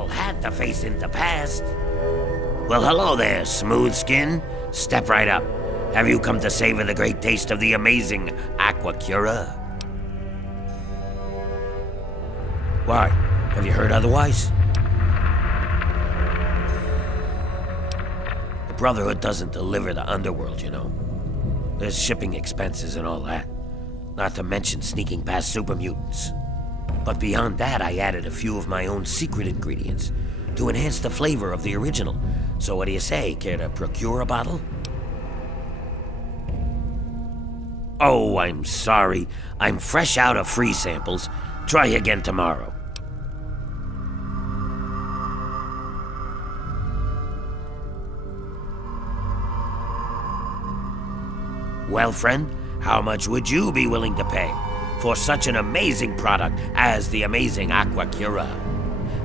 all had to face in the past. Well, hello there, smooth skin. Step right up. Have you come to savor the great taste of the amazing Aquacura? Why? Have you heard otherwise? The Brotherhood doesn't deliver the underworld, you know. There's shipping expenses and all that. Not to mention sneaking past super mutants. But beyond that, I added a few of my own secret ingredients to enhance the flavor of the original. So what do you say? Care to procure a bottle? Oh, I'm sorry. I'm fresh out of free samples. Try again tomorrow. Well, friend, how much would you be willing to pay for such an amazing product as the amazing Aquacura?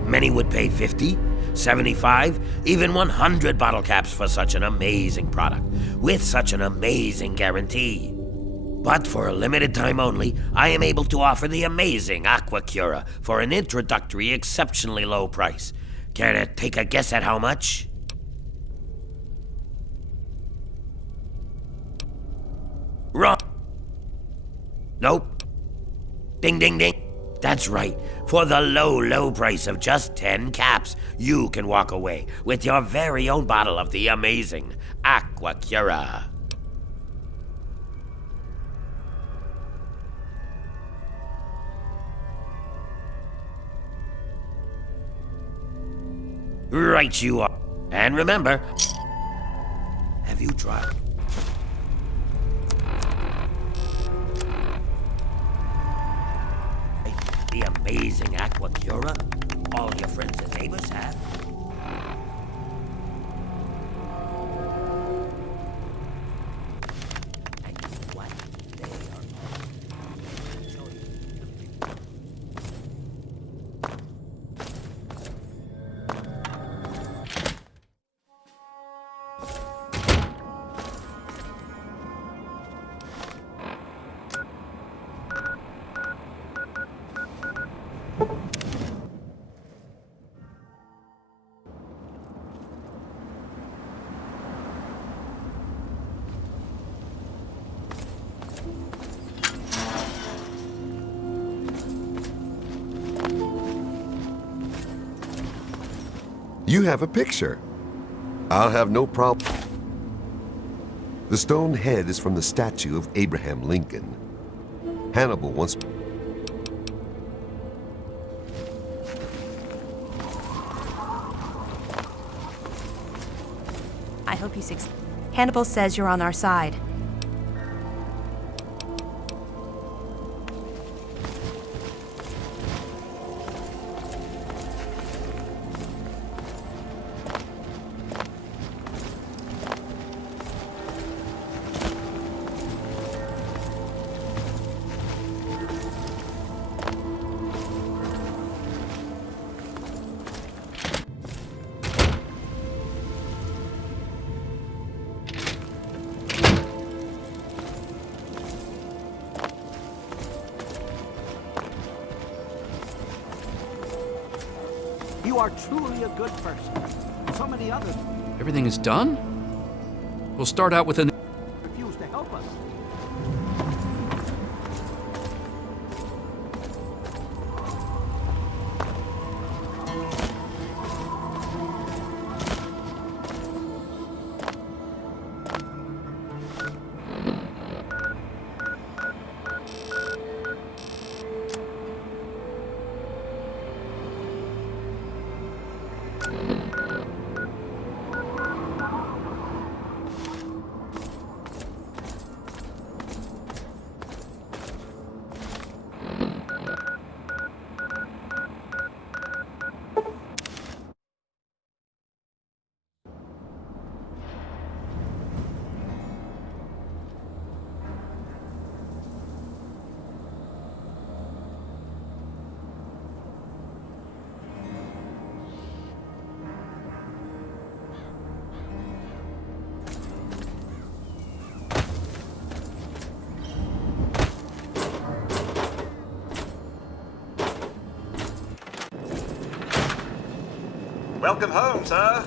Many would pay 50, 75, even 100 bottle caps for such an amazing product, with such an amazing guarantee. But for a limited time only, I am able to offer the amazing Aquacura for an introductory, exceptionally low price. Care to take a guess at how much? Wrong. Nope. Ding, ding, ding. That's right. For the low, low price of just 10 caps, you can walk away with your very own bottle of the amazing Aquacura. Right you are. And remember, have you tried? The amazing Aquacura? All your friends and neighbors have? And you know what? They are all enjoying the You have a picture. I'll have no problem. The stone head is from the statue of Abraham Lincoln. Hannibal once... I hope you succeed. Hannibal says you're on our side. You are truly a good person. So many others Everything is done? We'll start out with an... refuse to help us. Welcome home, sir.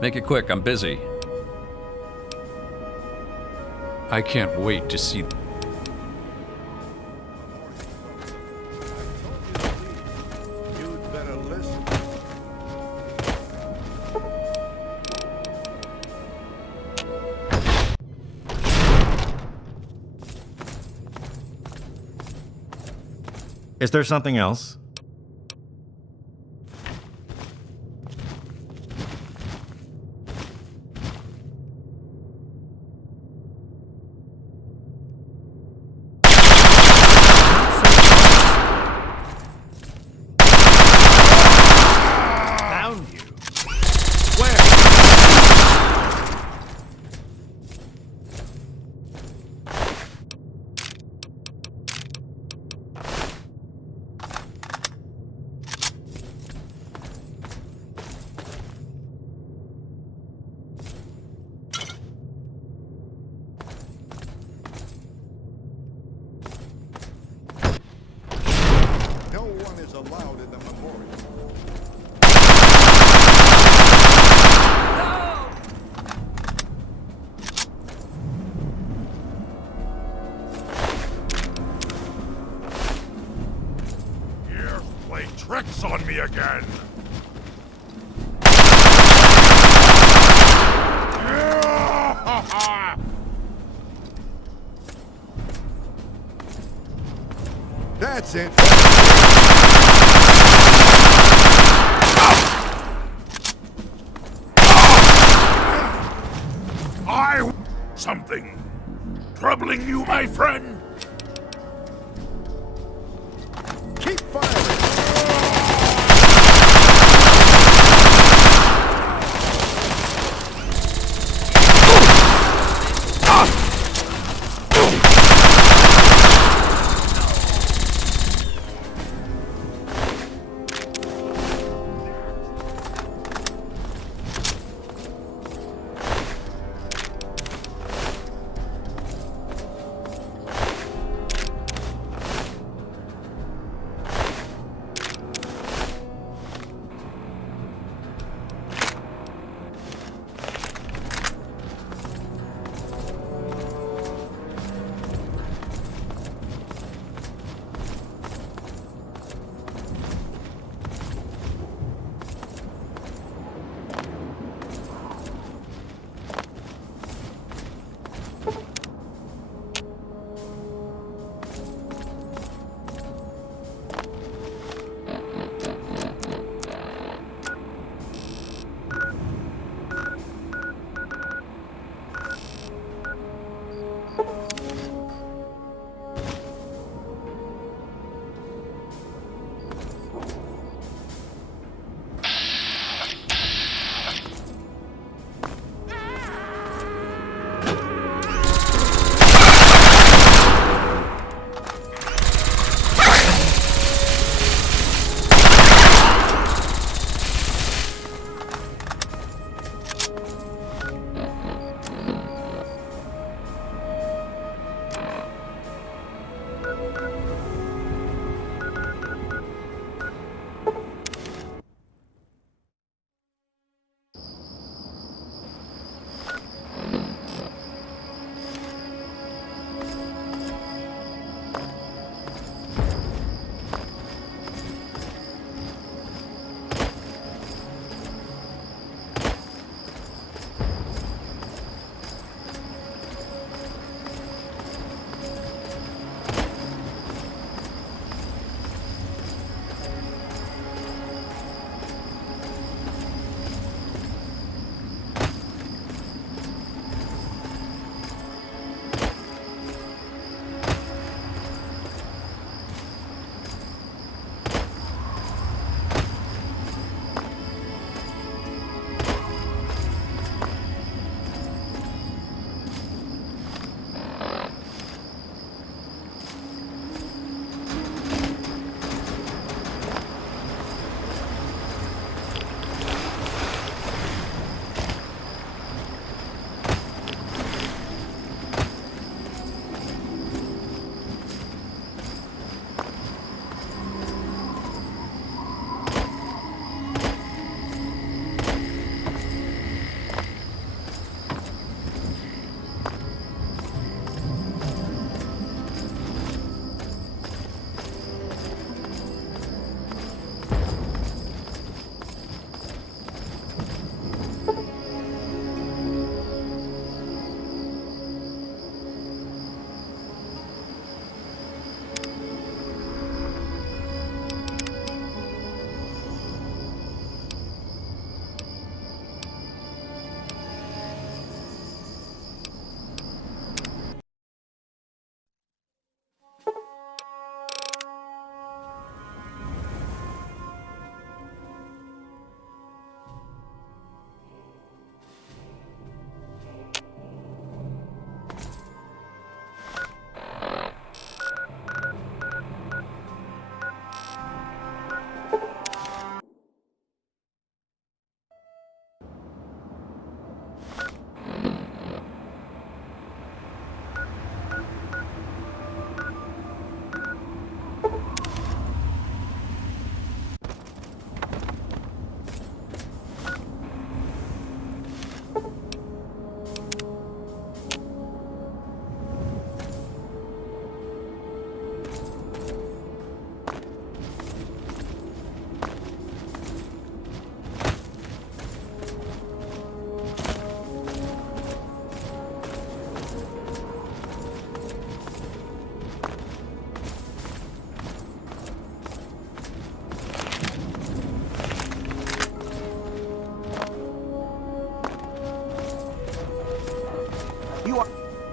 Make it quick, I'm busy. I can't wait to see... You'd better listen. Is there something else? is allowed in the memorial. You play tricks on me again! That's it. I something troubling you, my friend? Keep firing.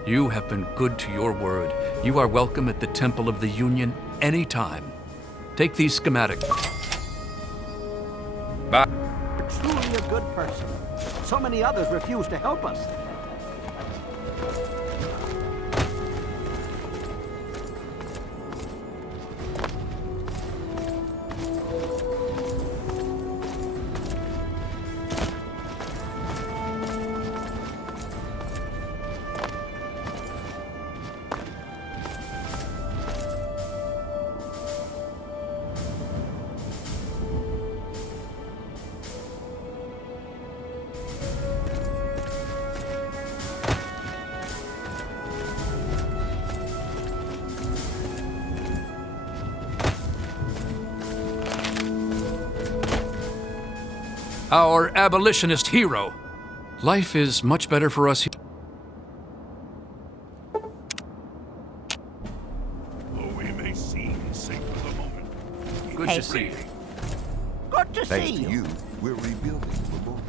You have been good to your word. You are welcome at the Temple of the Union anytime. Take these schematics. Bye. Truly a good person. So many others refuse to help us. Our abolitionist hero. Life is much better for us here. Though we may seem safe for the moment. Good to see you. Good to Thanks see to you, we're rebuilding the memorial.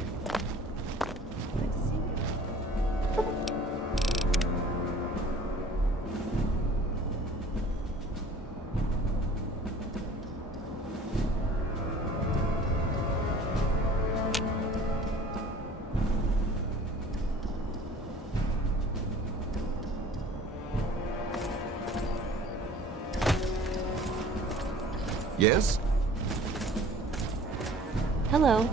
Yes? Hello.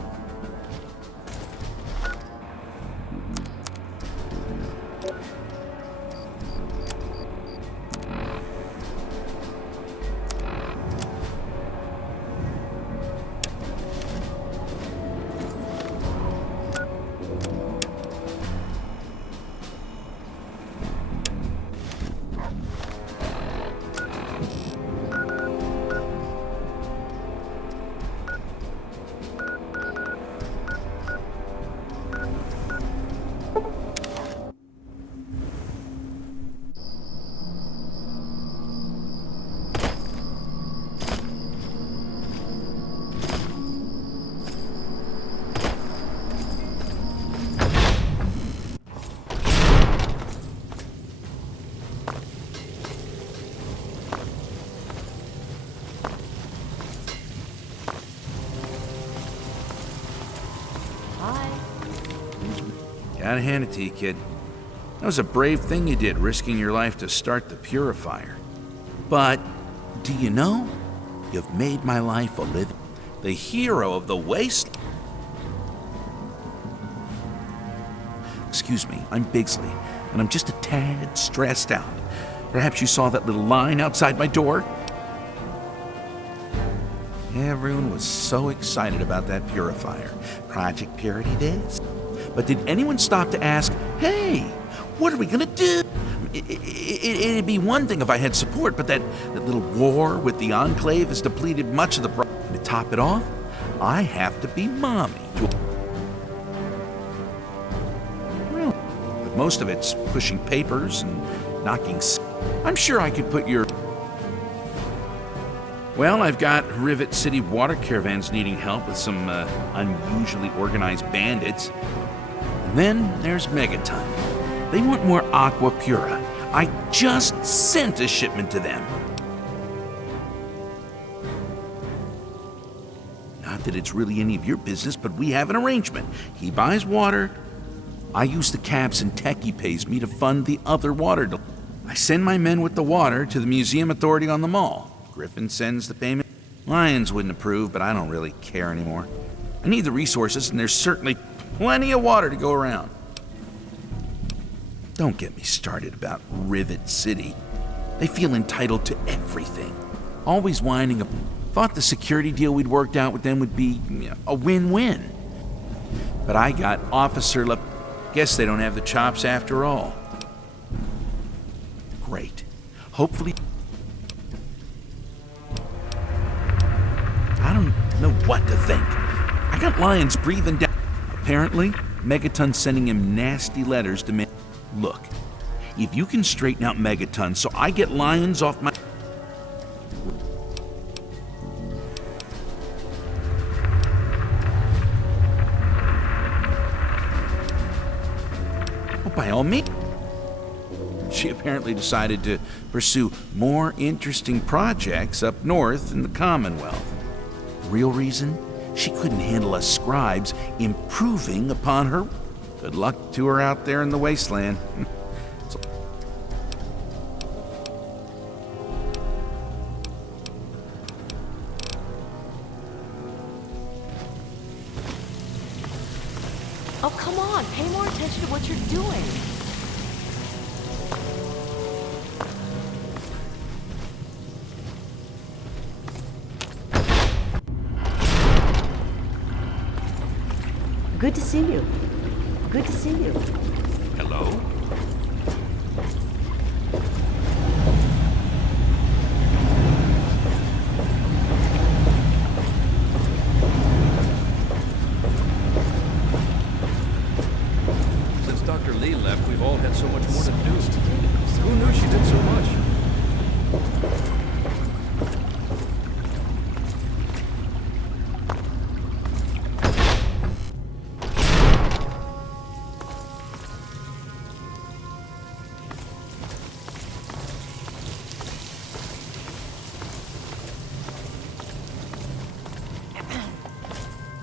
Gotta hand it to you, kid. That was a brave thing you did, risking your life to start the purifier. But, do you know? You've made my life a living. The hero of the waste. Excuse me, I'm Bigsley, and I'm just a tad stressed out. Perhaps you saw that little line outside my door? Everyone was so excited about that purifier. Project Purity this. But did anyone stop to ask, hey, what are we gonna do? It'd be one thing if I had support, but that little war with the Enclave has depleted much of the problem. To top it off, I have to be mommy. But most of it's pushing papers and knocking. I'm sure I could put your... Well, I've got Rivet City water caravans needing help with some unusually organized bandits. And then there's Megaton. They want more Aqua Pura. I just sent a shipment to them. Not that it's really any of your business, but we have an arrangement. He buys water. I use the cabs and Techie pays me to fund the other water. I send my men with the water to the museum authority on the mall. Griffin sends the payment. Lions wouldn't approve, but I don't really care anymore. I need the resources, and there's certainly plenty of water to go around. Don't get me started about Rivet City. They feel entitled to everything. Always whining about. Thought the security deal we'd worked out with them would be a win-win. But I got Officer Le... Guess they don't have the chops after all. Great. Hopefully... I don't know what to think. I got Lions breathing down. Apparently, Megaton's sending him nasty letters to me. Look, if you can straighten out Megaton so I get Lions off my... Well, by all means. She apparently decided to pursue more interesting projects up north in the Commonwealth. Real reason? She couldn't handle us scribes improving upon her. Good luck to her out there in the wasteland. Oh, come on. Pay more attention to what you're doing. Good to see you. Good to see you. Hello? Since Dr. Lee left, we've all had so much more to do. Who knew she did so much?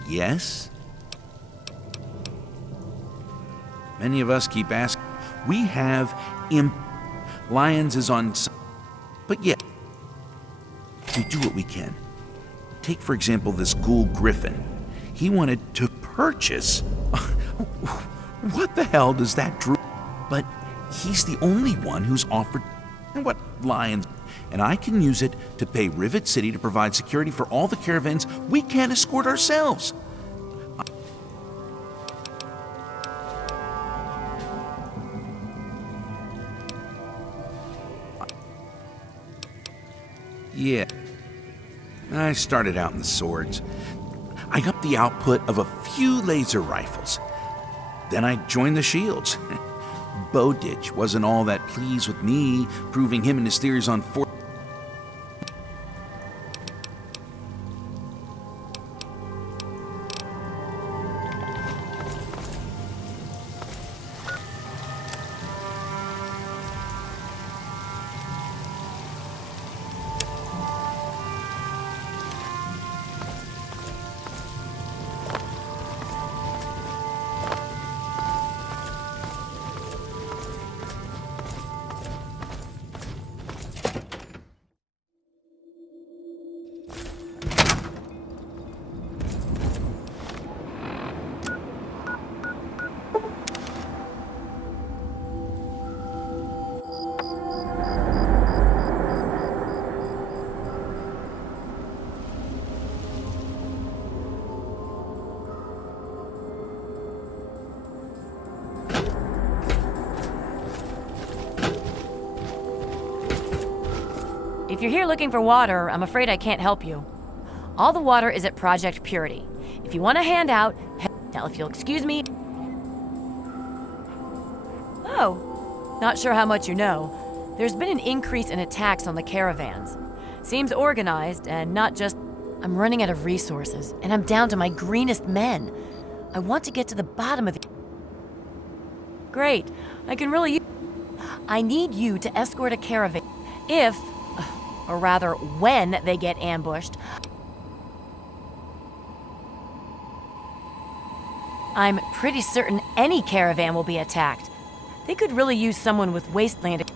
Yes? Many of us keep asking. We have Lyons is on. But yet, we do what we can. Take, for example, this ghoul Griffin. He wanted to purchase. What the hell does that drew? But he's the only one who's offered. And what Lyons. And I can use it to pay Rivet City to provide security for all the caravans we can't escort ourselves. Yeah. I started out in the swords. I upped the output of a few laser rifles. Then I joined the shields. Bowditch wasn't all that pleased with me, proving him and his theories on force. If you're here looking for water, I'm afraid I can't help you. All the water is at Project Purity. If you want a handout, now if you'll excuse me... Oh, not sure how much you know. There's been an increase in attacks on the caravans. Seems organized and not just... I'm running out of resources, and I'm down to my greenest men. I want to get to the bottom of the... Great. I can really... I need you to escort a caravan. If... or rather, when they get ambushed. I'm pretty certain any caravan will be attacked. They could really use someone with wasteland.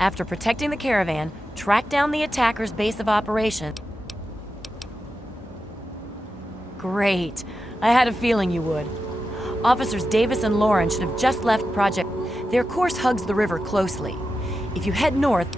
After protecting the caravan, track down the attacker's base of operation. Great. I had a feeling you would. Officers Davis and Lauren should have just left Project. Their course hugs the river closely. If you head north...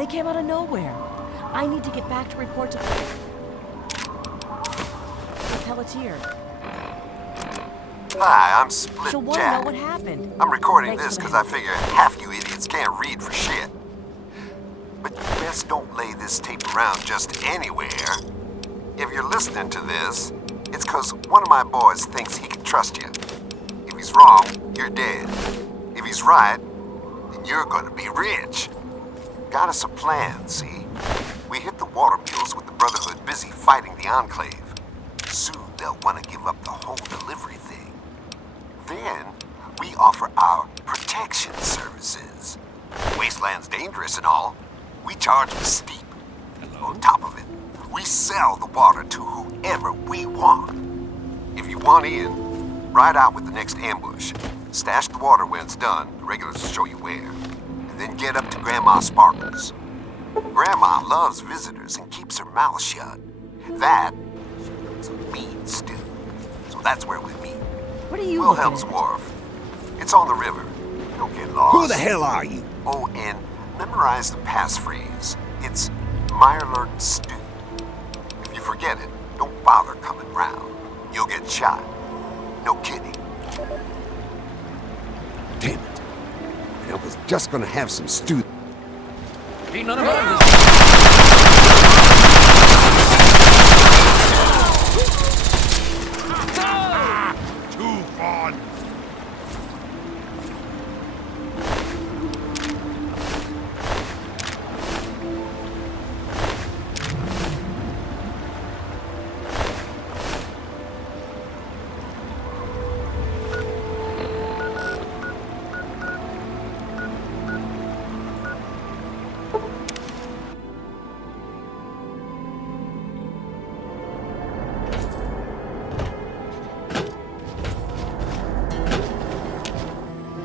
They came out of nowhere. I need to get back to report to Pelletier. Hi, I'm Split She'll want to Jack. know what happened. I'm recording Thanks this for the because I figure half you idiots can't read for shit. But you best don't lay this tape around just anywhere. If you're listening to this, it's because one of my boys thinks he can trust you. If he's wrong, you're dead. If he's right, then you're gonna be rich. Got us a plan, see? We hit the water mules with the Brotherhood busy fighting the Enclave. Soon they'll want to give up the whole delivery thing. Then, we offer our protection services. Wasteland's dangerous and all. We charge them steep. On top of it, we sell the water to whoever we want. If you want in, ride out with the next ambush. Stash the water when it's done, the regulars will show you where. And then get up to Grandma Sparkles. Grandma loves visitors and keeps her mouth shut. That is a mean stew. So that's where we meet. What are you Wilhelm's looking at? Wharf. It's on the river. Don't get lost. Who the hell are you? Oh, and memorize the passphrase. It's Mirelurk stew. If you forget it, don't bother coming round. You'll get shot. No kidding. Damn it. I was just gonna have some stew. Ain't none of ours. Too fun.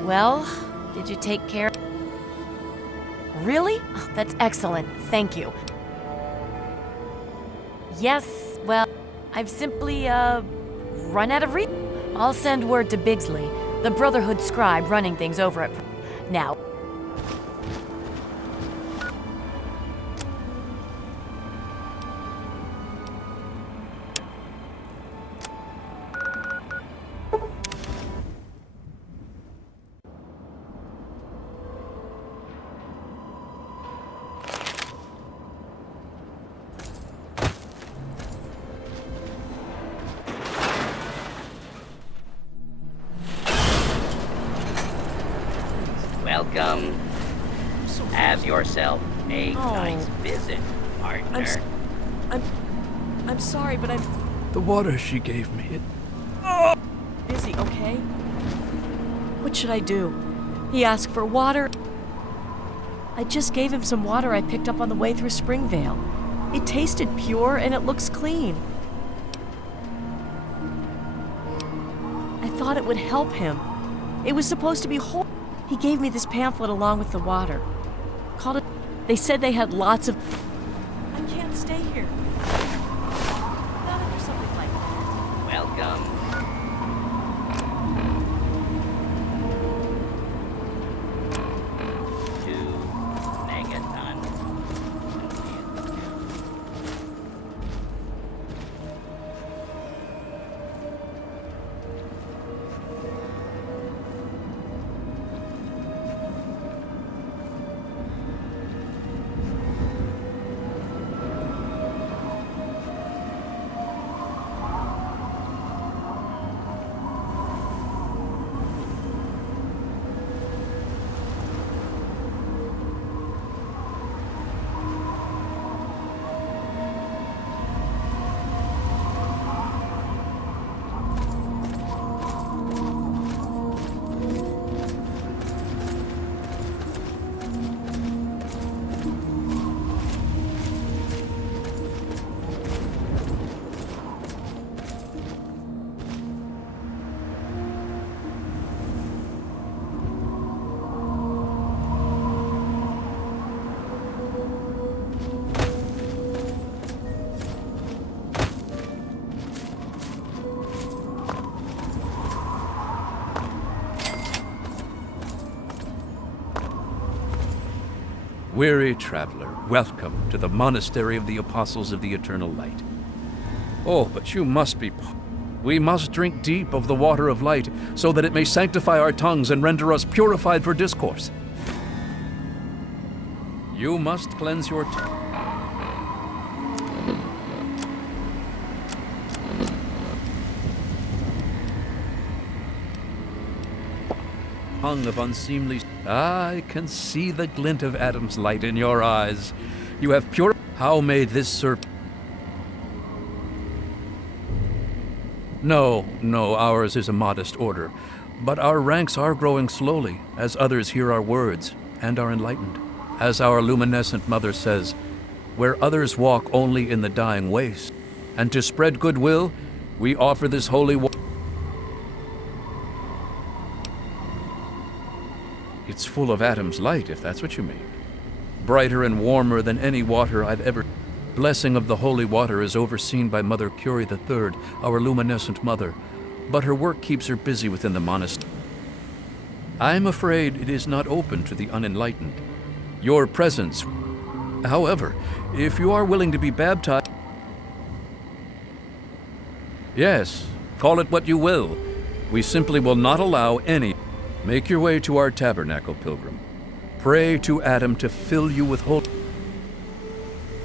Well, did you take care? Really? Oh, that's excellent. Thank you. Yes, well, I've simply, run out of I'll send word to Bigsley, the Brotherhood scribe running things over at... Now. Welcome. Have yourself a nice visit, partner. I'm sorry, but I'm... The water she gave me, Is he okay? What should I do? He asked for water. I just gave him some water I picked up on the way through Springvale. It tasted pure and it looks clean. I thought it would help him. It was supposed to be whole. He gave me this pamphlet along with the water. Called it... They said they had lots of... I can't stay here. Not after something like that. Welcome. To Megaton. Weary traveler, welcome to the monastery of the Apostles of the Eternal Light. Oh, but you must be... We must drink deep of the water of light, so that it may sanctify our tongues and render us purified for discourse. You must cleanse your tongue. Tongue of unseemly... I can see the glint of Adam's light in your eyes. You have pure... How may this serve... No, ours is a modest order. But our ranks are growing slowly, as others hear our words and are enlightened. As our luminescent mother says, where others walk only in the dying waste, and to spread goodwill, we offer this holy water. It's full of Adam's light, if that's what you mean. Brighter and warmer than any water I've ever... Blessing of the holy water is overseen by Mother Curie III, our luminescent mother, but her work keeps her busy within the monastery. I'm afraid it is not open to the unenlightened. Your presence... However, if you are willing to be baptized... Yes, call it what you will. We simply will not allow any... Make your way to our tabernacle, pilgrim. Pray to Adam to fill you with holy...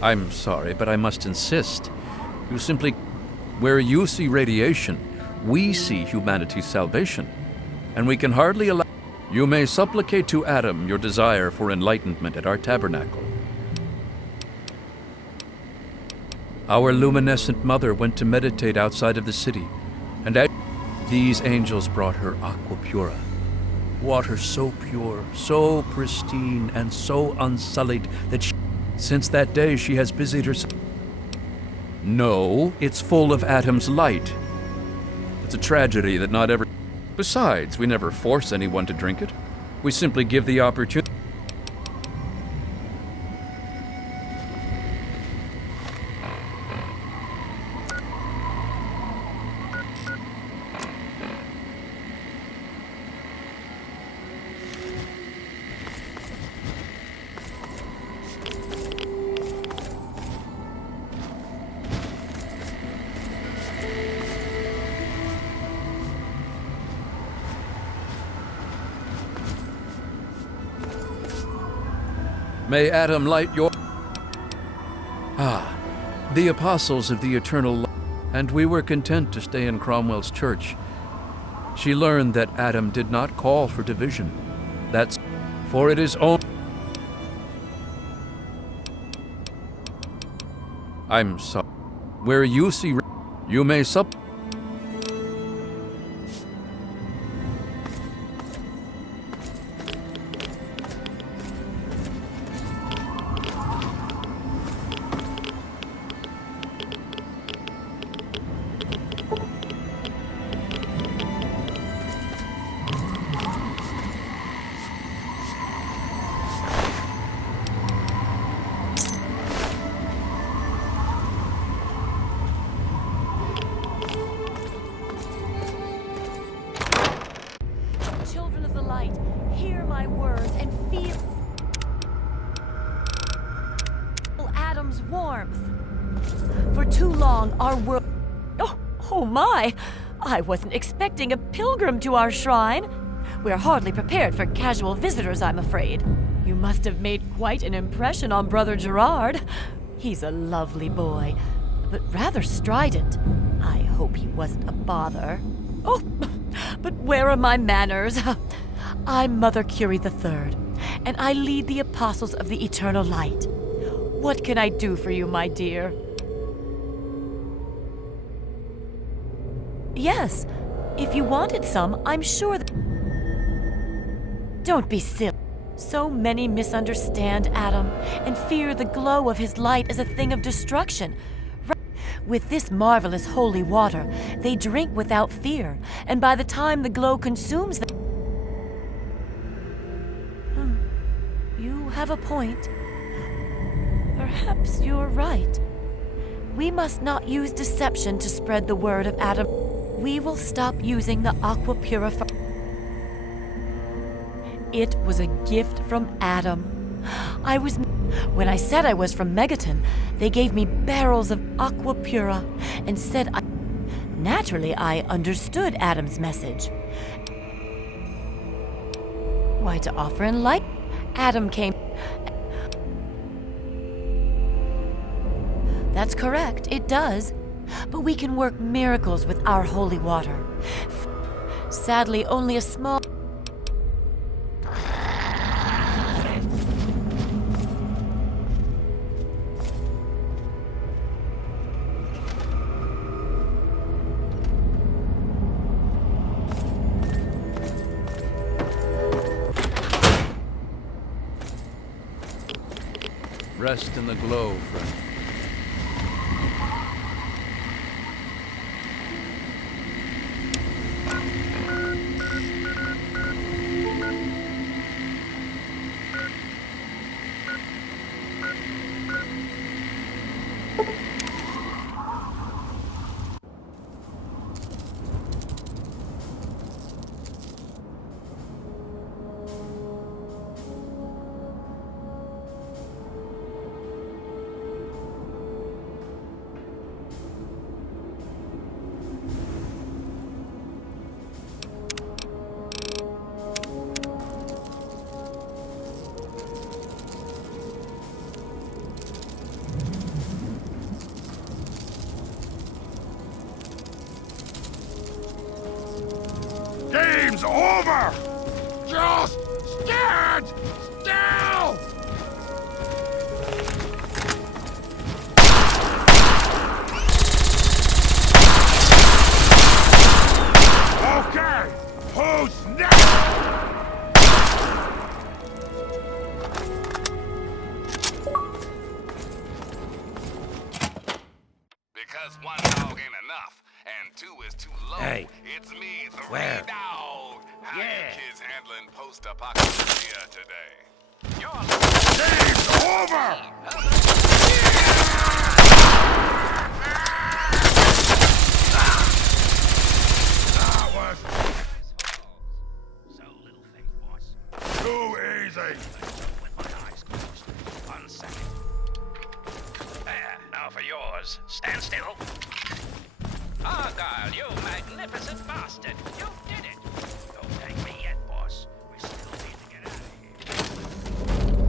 I'm sorry, but I must insist. You simply... Where you see radiation, we see humanity's salvation. And we can hardly allow... You may supplicate to Adam your desire for enlightenment at our tabernacle. Our luminescent mother went to meditate outside of the city, and these angels brought her aqua pura. Water so pure, so pristine, and so unsullied that since that day she has busied herself. No, it's full of Adam's light. It's a tragedy that not every... Besides, we never force anyone to drink it. We simply give the opportunity. May Adam light your... The Apostles of the Eternal Light. And we were content to stay in Cromwell's church. She learned that Adam did not call for division. That's... For it is only... I'm sorry. Where you see... You may sup... Children of the light, hear my words and feel Adam's warmth. For too long, our world... Oh my! I wasn't expecting a pilgrim to our shrine. We're hardly prepared for casual visitors, I'm afraid. You must have made quite an impression on Brother Gerard. He's a lovely boy, but rather strident. I hope he wasn't a bother. Oh, but where are my manners? I'm Mother Curie III, and I lead the Apostles of the Eternal Light. What can I do for you, my dear? Yes, if you wanted some, I'm sure that... Don't be silly. So many misunderstand Adam and fear the glow of his light as a thing of destruction. With this marvelous holy water, they drink without fear, and by the time the glow consumes them... You have a point. Perhaps you're right. We must not use deception to spread the word of Adam. We will stop using the aqua purifier. It was a gift from Adam. When I said I was from Megaton, they gave me barrels of aqua pura and said Naturally, I understood Adam's message. Why, to offer enlightenment. Adam came. That's correct, it does. But we can work miracles with our holy water. Sadly, only a small... Rest in the glow, friend. Game's over! Just stand still! Okay, who's next? Because one dog ain't enough, and two is too low. Hey. It's me, Three Where? Dog. How you Yeah. kids handling post-apocalypse today? Game's over! That was So little faith, boss. too easy. With my eyes closed. 1 second. There, now for yours. Stand still. Argyle, you magnificent bastard. You did it. Don't thank me yet, boss. We still need to get out of here.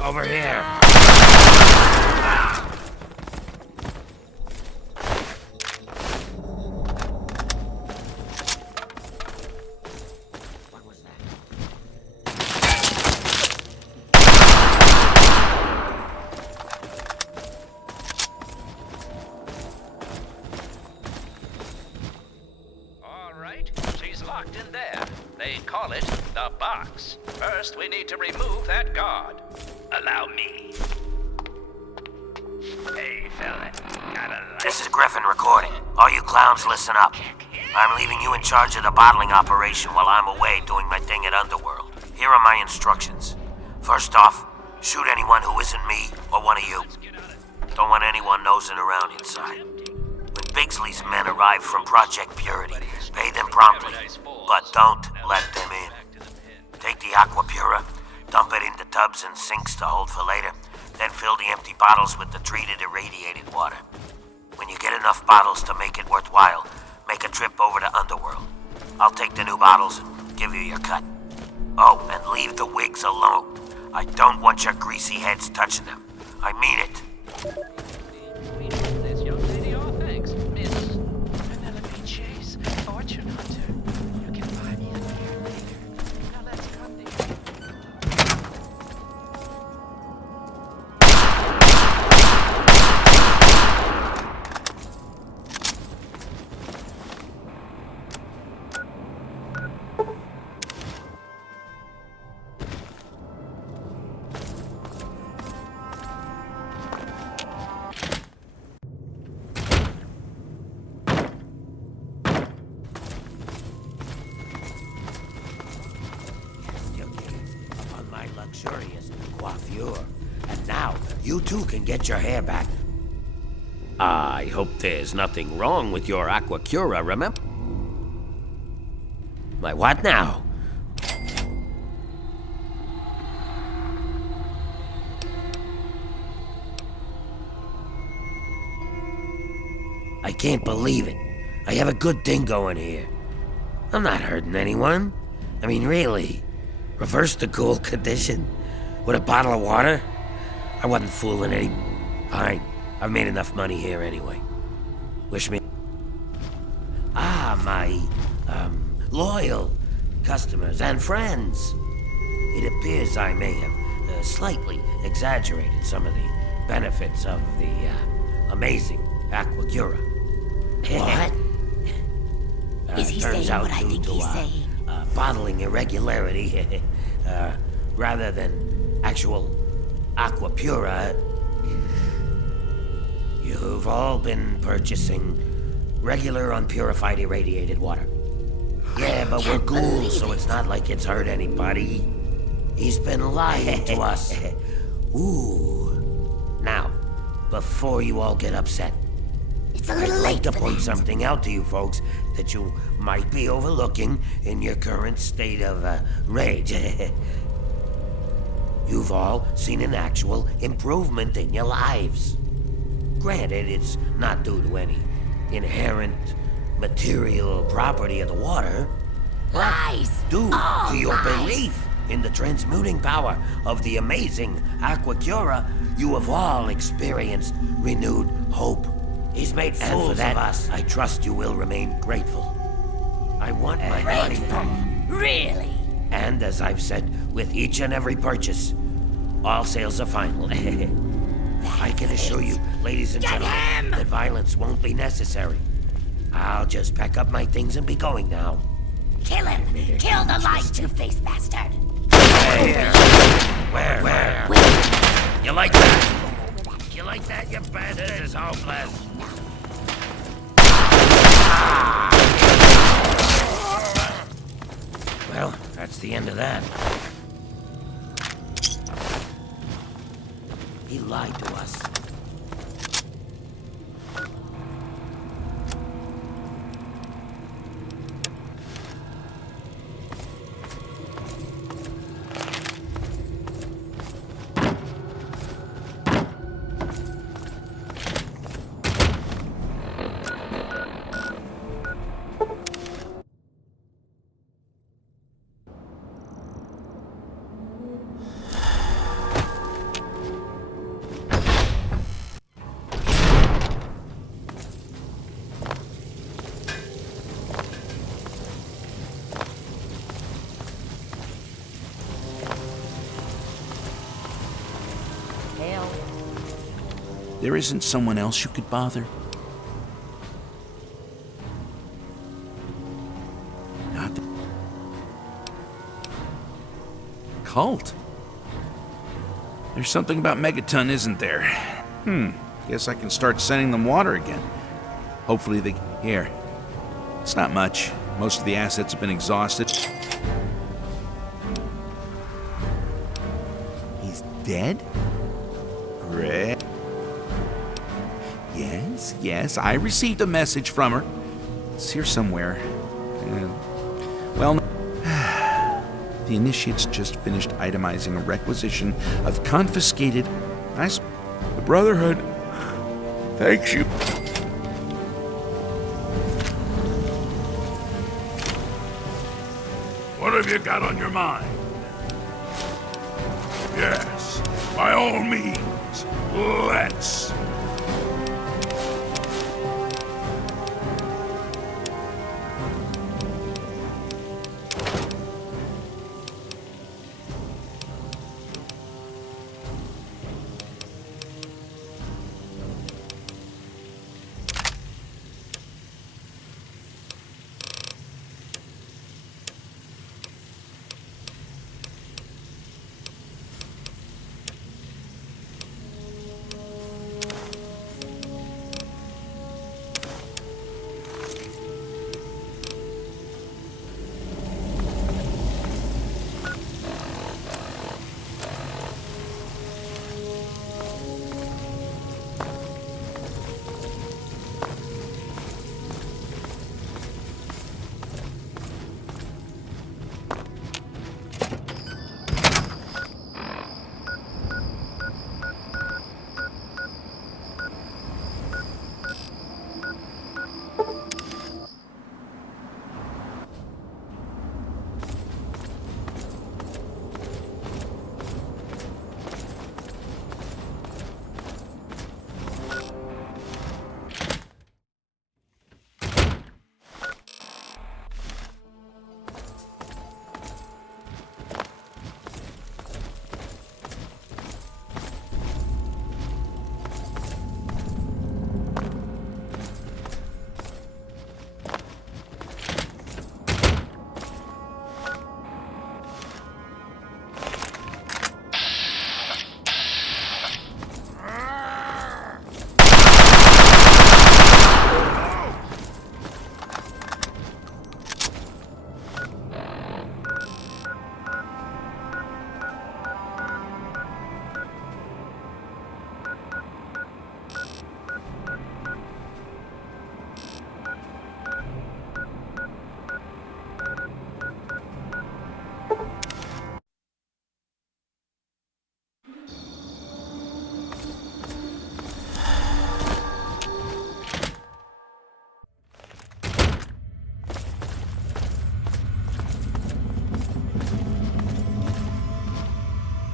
Over here. What was that? All right, she's locked in there. They call it the box. First, we need to remove that guard. Allow me. Hey, fella. Gotta like... This is Griffin recording. All you clowns, listen up. I'm leaving you in charge of the bottling operation while I'm away doing my thing at Underworld. Here are my instructions. First off, shoot anyone who isn't me or one of you. Don't want anyone nosing around inside. When Bigsley's men arrive from Project Purity, pay them promptly, but don't let them in. Take the Aqua Pura, dump it into tubs and sinks to hold for later, then fill the empty bottles with the treated irradiated water. When you get enough bottles to make it worthwhile, make a trip over to Underworld. I'll take the new bottles and give you your cut. Oh, and leave the wigs alone. I don't want your greasy heads touching them. I mean it. This young lady, all thanks, Miss Penelope Chase, fortune hunter. You can buy me a beer later. Now let's come together. On my luxurious coiffure. And now, you too can get your hair back. I hope there's nothing wrong with your Aquacura, remember? My what now? I can't believe it. I have a good thing going here. I'm not hurting anyone. I mean, really. Reverse the cool condition with a bottle of water? I wasn't fooling any... Fine. I've made enough money here anyway. Wish me... Ah, my, loyal customers and friends. It appears I may have slightly exaggerated some of the benefits of the, amazing Aquacura. What? Is he turns saying out what I due think to, he's saying? Bottling irregularity, rather than actual Aquapura, you've all been purchasing regular unpurified irradiated water. Yeah, but we're ghouls, so it's not like it's hurt anybody. He's been lying to us. Ooh. Now, before you all get upset, It's a little I'd like late to for point that. something out to you folks that you might be overlooking in your current state of rage. You've all seen an actual improvement in your lives. Granted, it's not due to any inherent material property of the water, but Lies! due All to your lies! belief in the transmuting power of the amazing Aquacura, you have all experienced renewed hope. He's made fools of us. I trust you will remain grateful. I want my money back. Really? And as I've said with each and every purchase, all sales are final. I can assure you, ladies and gentlemen, that violence won't be necessary. I'll just pack up my things and be going now. Kill him! Kill the lying two-faced bastard! Where? You like that? You like that, you bastard? This is hopeless. Well, that's the end of that. He lied to us. There isn't someone else you could bother? Not the... Cult? There's something about Megaton, isn't there? Guess I can start sending them water again. Hopefully they... Here. It's not much. Most of the assets have been exhausted. He's dead? Great. Yes, I received a message from her. It's here somewhere. Well, the initiates just finished itemizing a requisition of confiscated... The Brotherhood thanks you. What have you got on your mind? Yes, by all means, let's.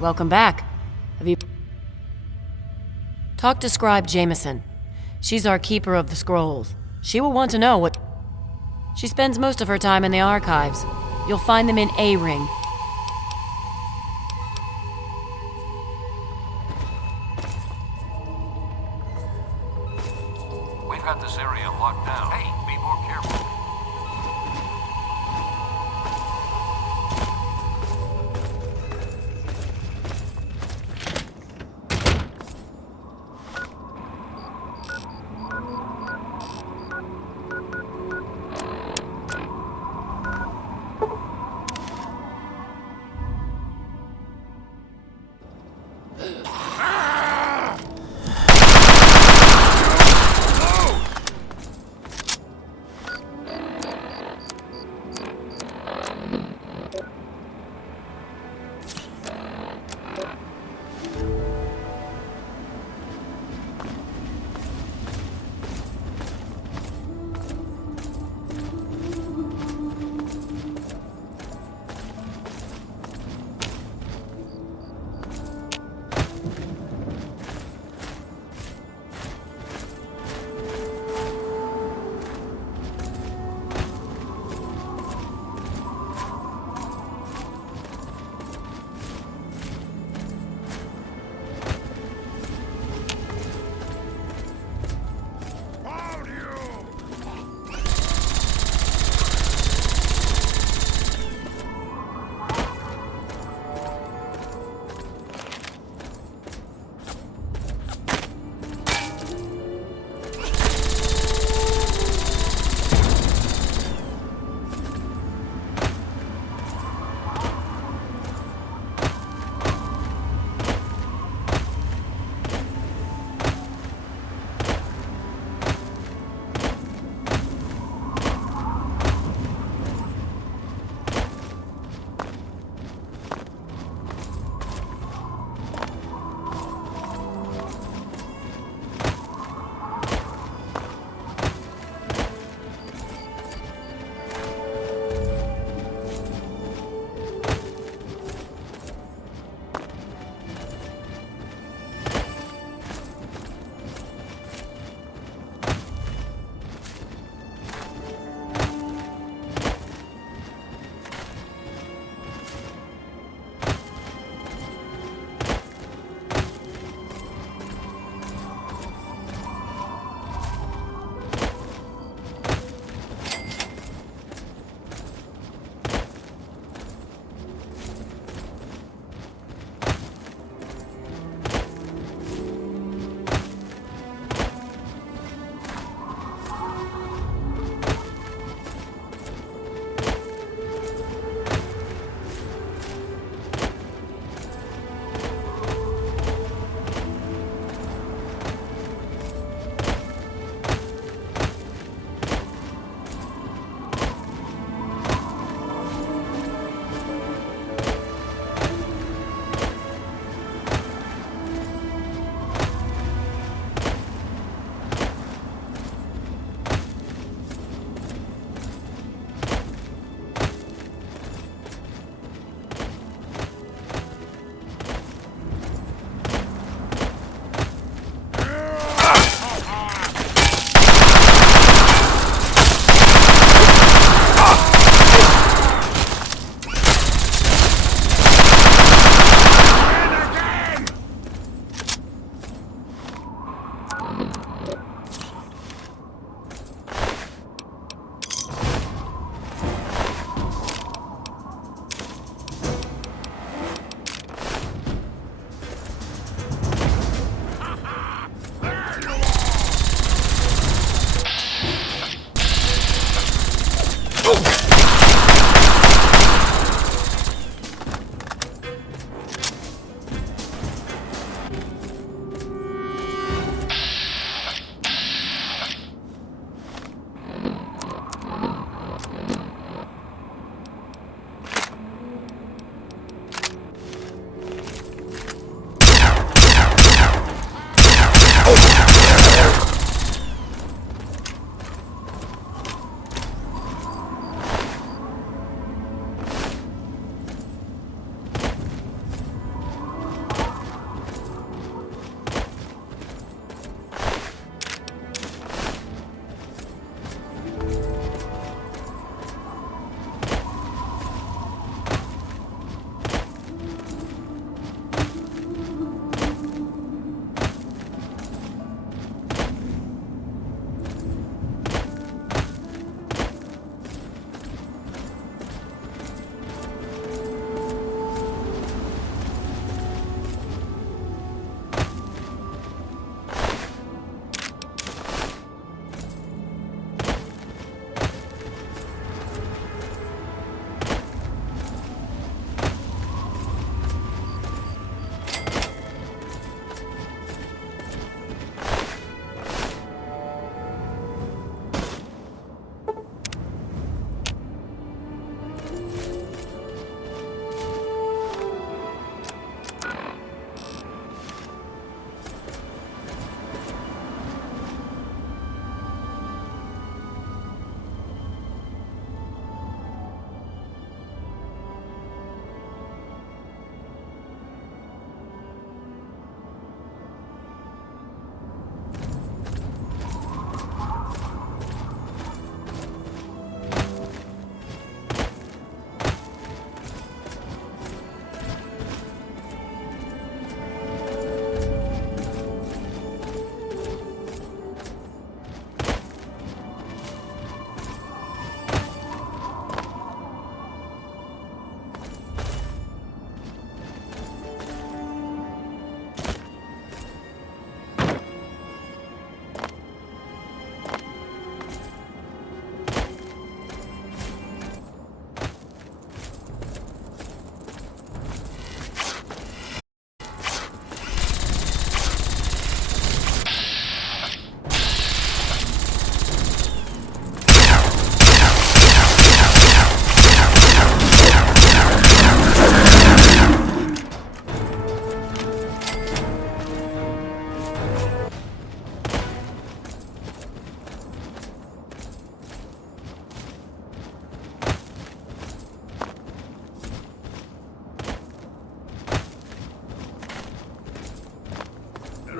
Welcome back. Have you... Talk to Scribe Jameson. She's our keeper of the scrolls. She will want to know what... She spends most of her time in the archives. You'll find them in A-Ring. We've got this area locked down. Hey, be more careful.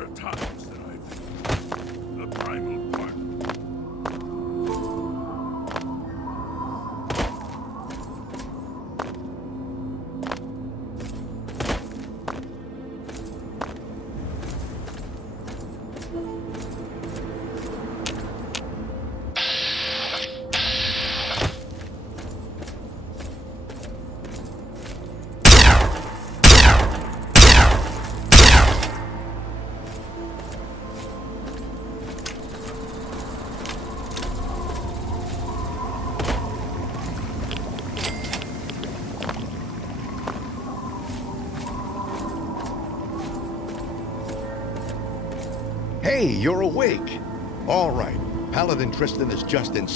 There are times that I think the primal part. Hey, you're awake. All right. Paladin Tristan is just in...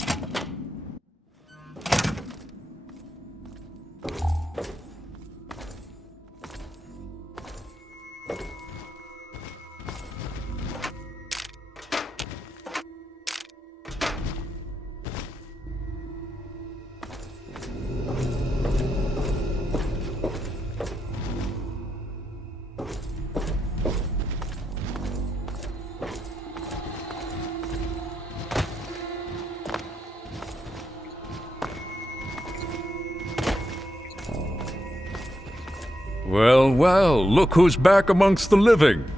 Well, well, look who's back amongst the living.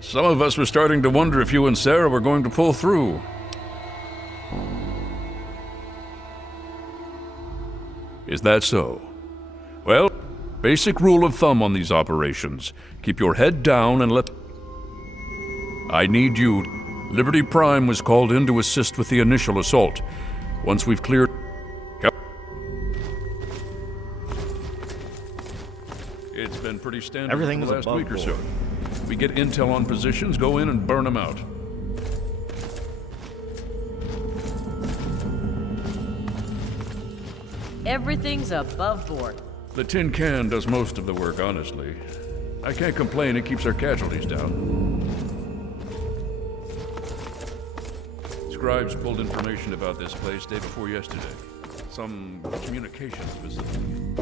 Some of us were starting to wonder if you and Sarah were going to pull through. Is that so? Well, basic rule of thumb on these operations. Keep your head down and let... I need you. Liberty Prime was called in to assist with the initial assault. Once we've cleared... It's been pretty standard for the last week or so. We get intel on positions, go in and burn them out. Everything's above board. The tin can does most of the work, honestly. I can't complain, it keeps our casualties down. Scribes pulled information about this place day before yesterday. Some communications facility.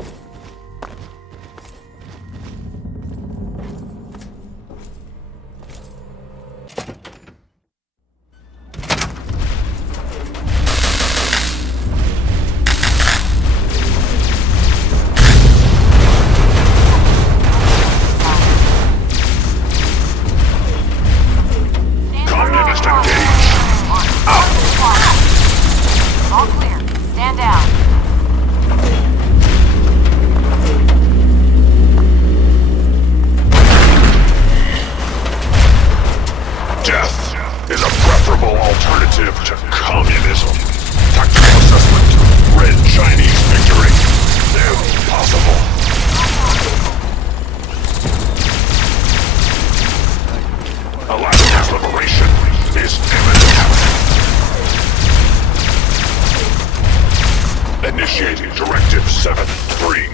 Initiating Directive 7-3.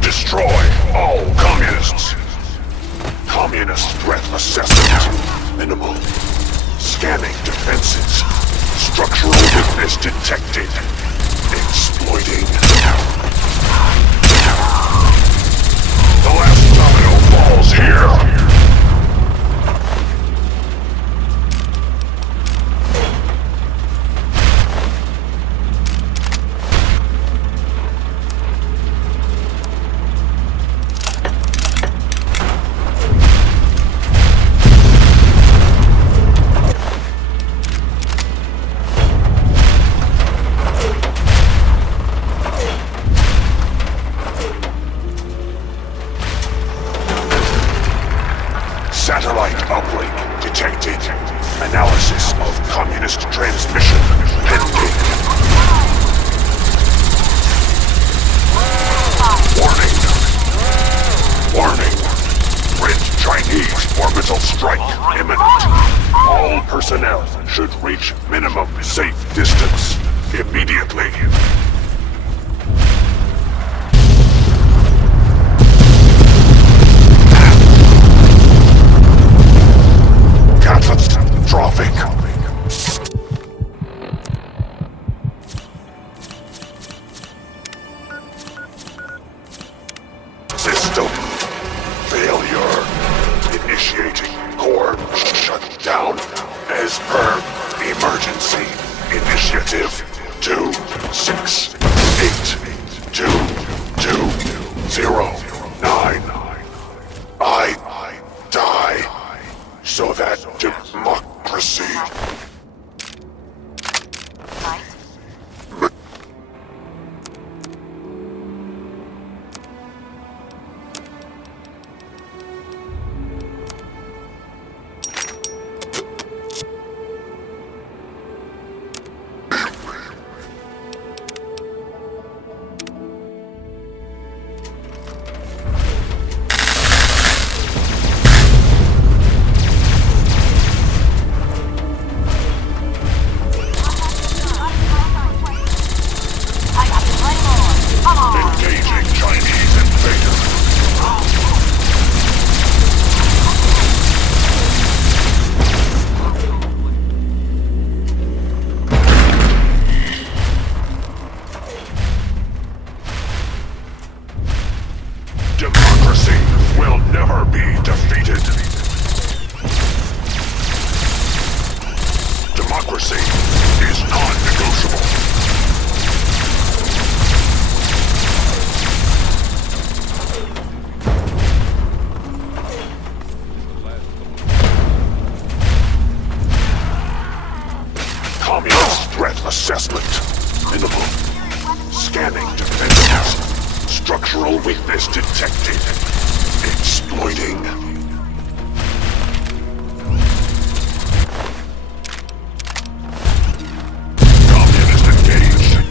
Destroy all communists. Communist threat assessment. Minimal. Scanning defenses. Structural weakness detected. Exploiting. The last domino falls here. Satellite uplink detected. Analysis of communist transmission pending. Warning. Warning. Red Chinese orbital strike imminent. All personnel should reach minimum safe distance immediately. Catastrophic. 822009. I die so that democracy. Engaging Chinese invaders. Democracy will never be defeated. Democracy is non-negotiable. Communist threat assessment. Minimal. Scanning defenses. Structural weakness detected. Exploiting. Communist engaged.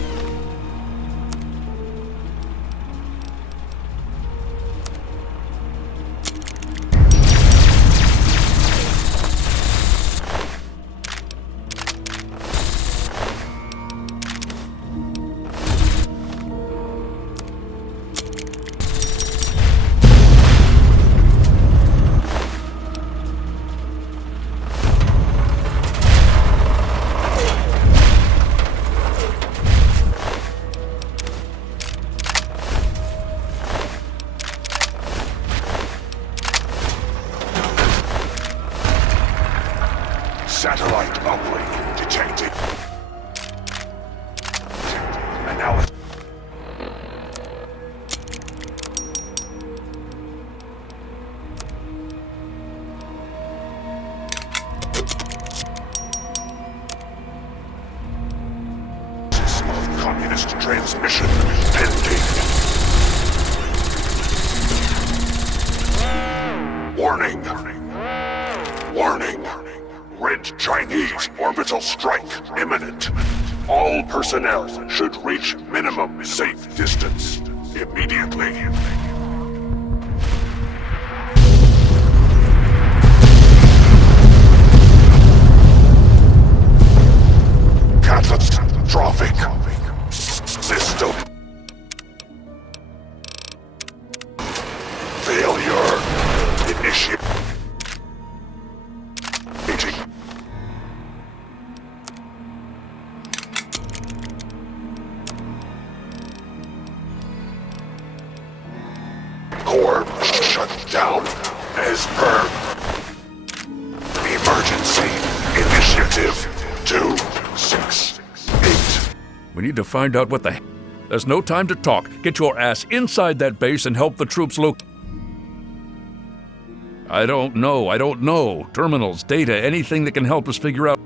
Satellite uplink detected. Analysis. Of communist transmission pending. Warning. Warning. Red Chinese orbital strike imminent. All personnel should reach minimum safe distance immediately. Catastrophic system failure. Initiate. Core shut down as per emergency initiative 268. We need to find out what the There's no time to talk. Get your ass inside that base and help the troops I don't know. Terminals, data, anything that can help us figure out.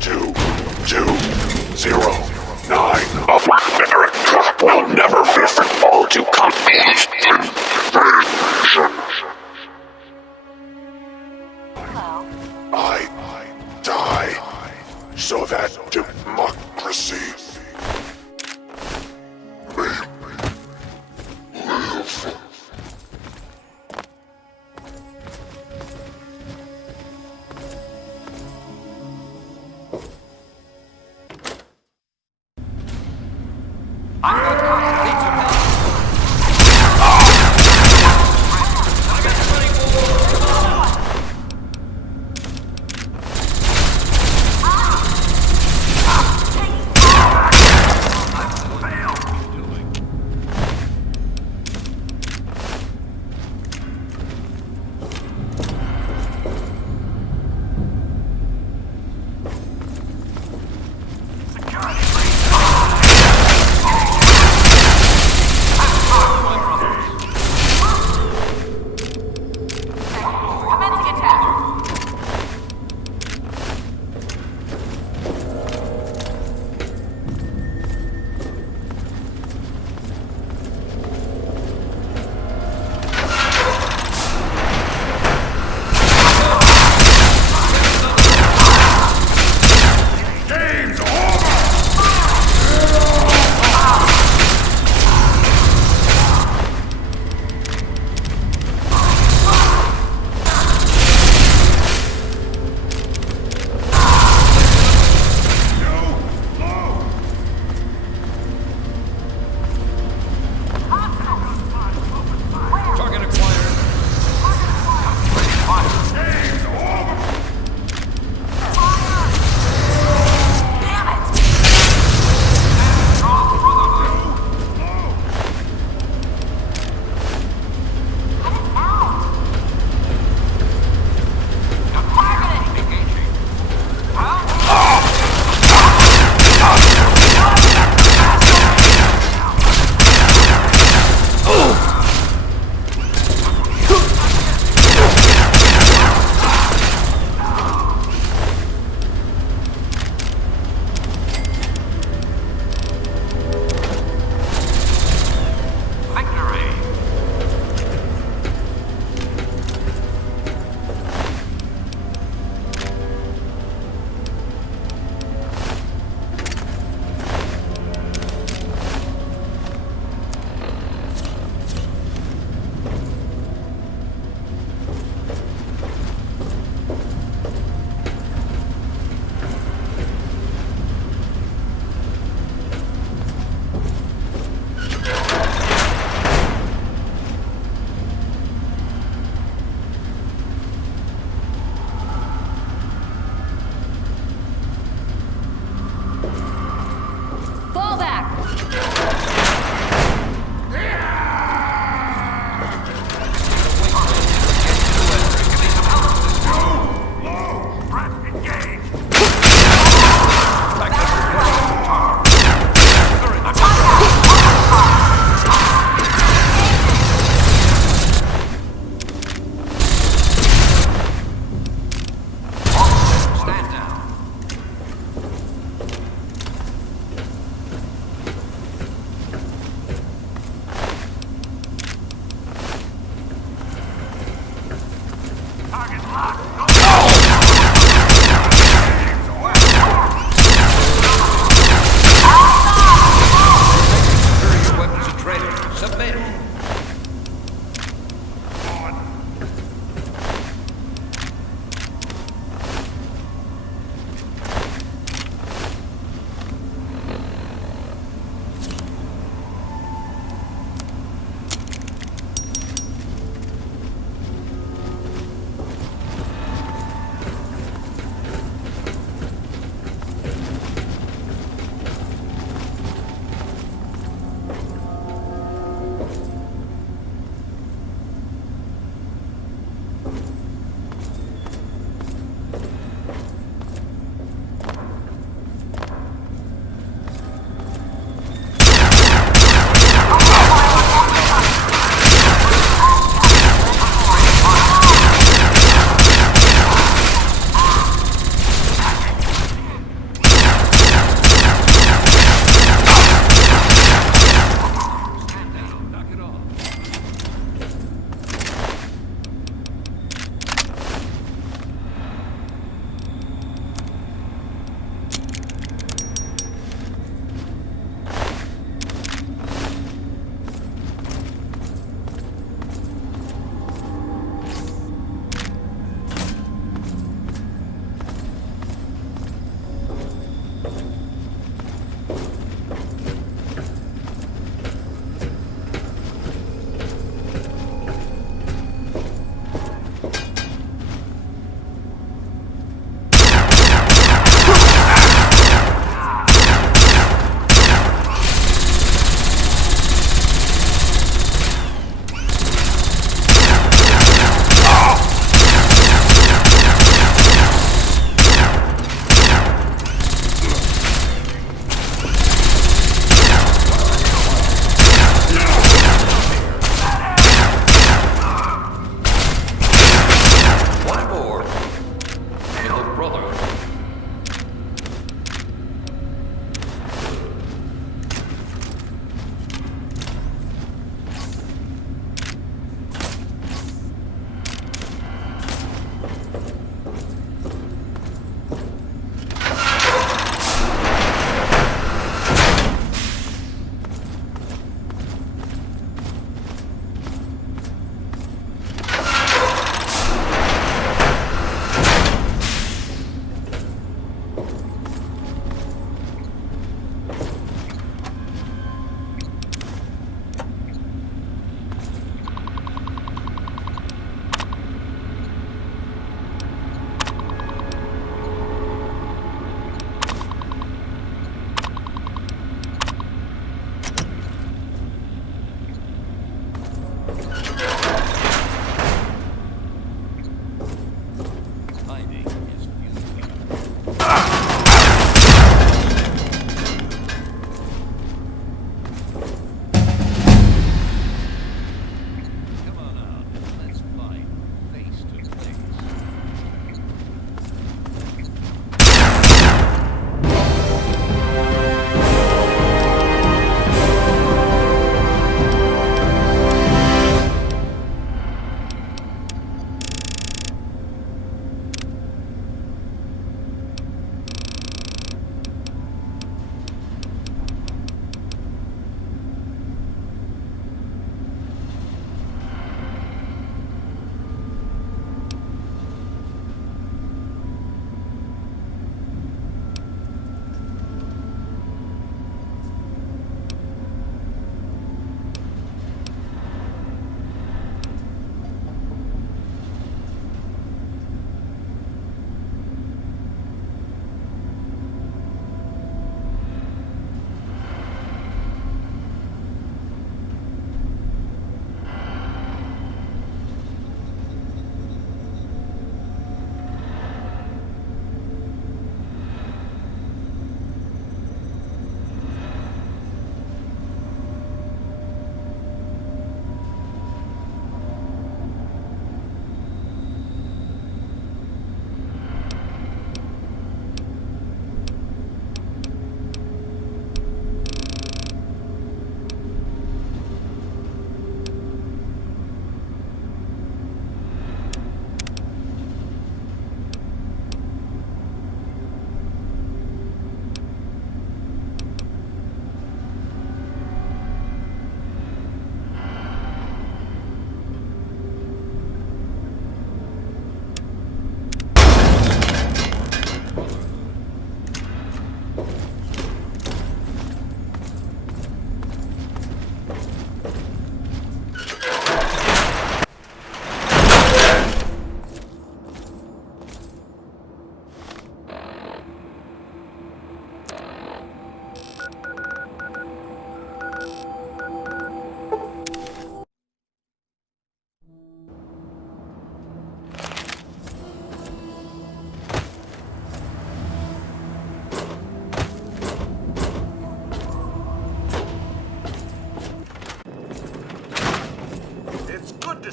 2209 of America will never be fall to communist invasion. I die so that democracy may live.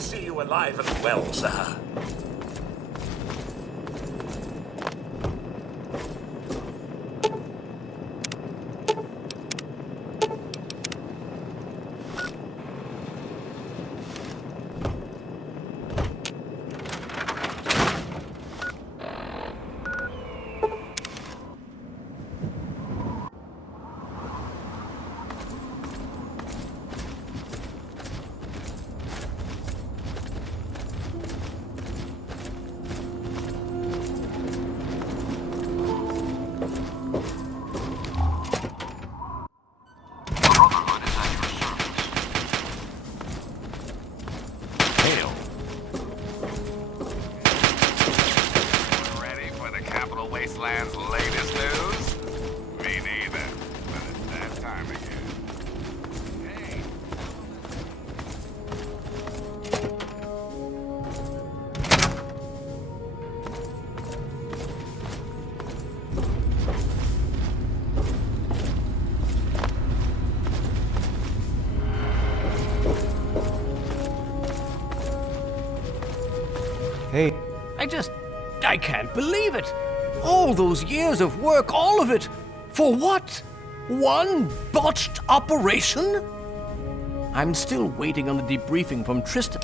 see you alive and well, sir. Wasteland's latest news? Me neither, but it's that time again. Hey. Hey. I can't believe it. All those years of work, all of it. For what? One botched operation? I'm still waiting on the debriefing from Tristan.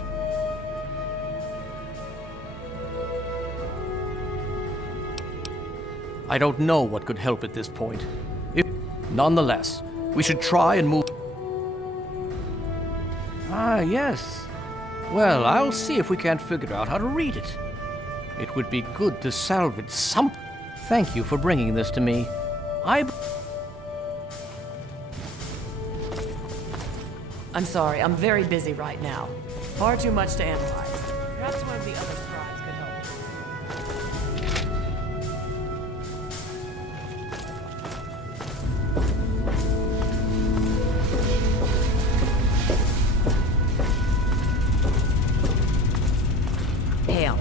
I don't know what could help at this point. Nonetheless, we should try and move. Ah, yes. Well, I'll see if we can't figure out how to read it. It would be good to salvage something. Thank you for bringing this to me. I'm sorry, I'm very busy right now. Far too much to analyze. Perhaps one of the other scribes could help. Hail.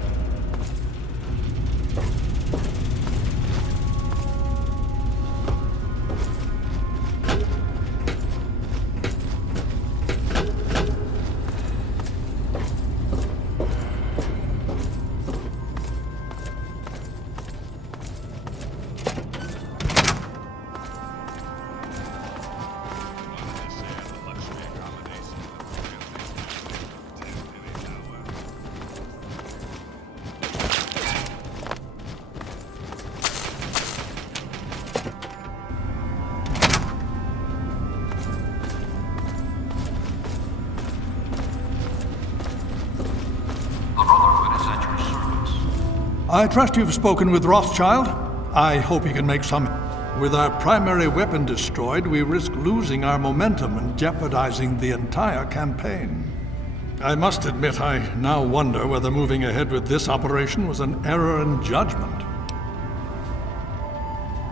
I trust you've spoken with Rothschild. I hope he can make some. With our primary weapon destroyed, we risk losing our momentum and jeopardizing the entire campaign. I must admit, I now wonder whether moving ahead with this operation was an error in judgment.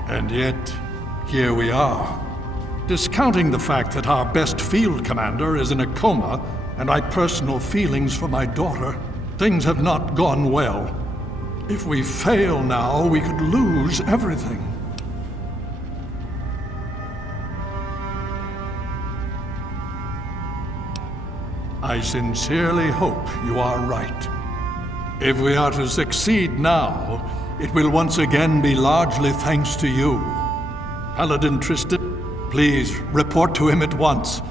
And yet, here we are. Discounting the fact that our best field commander is in a coma, and my personal feelings for my daughter, things have not gone well. If we fail now, we could lose everything. I sincerely hope you are right. If we are to succeed now, it will once again be largely thanks to you. Paladin Tristan, please report to him at once.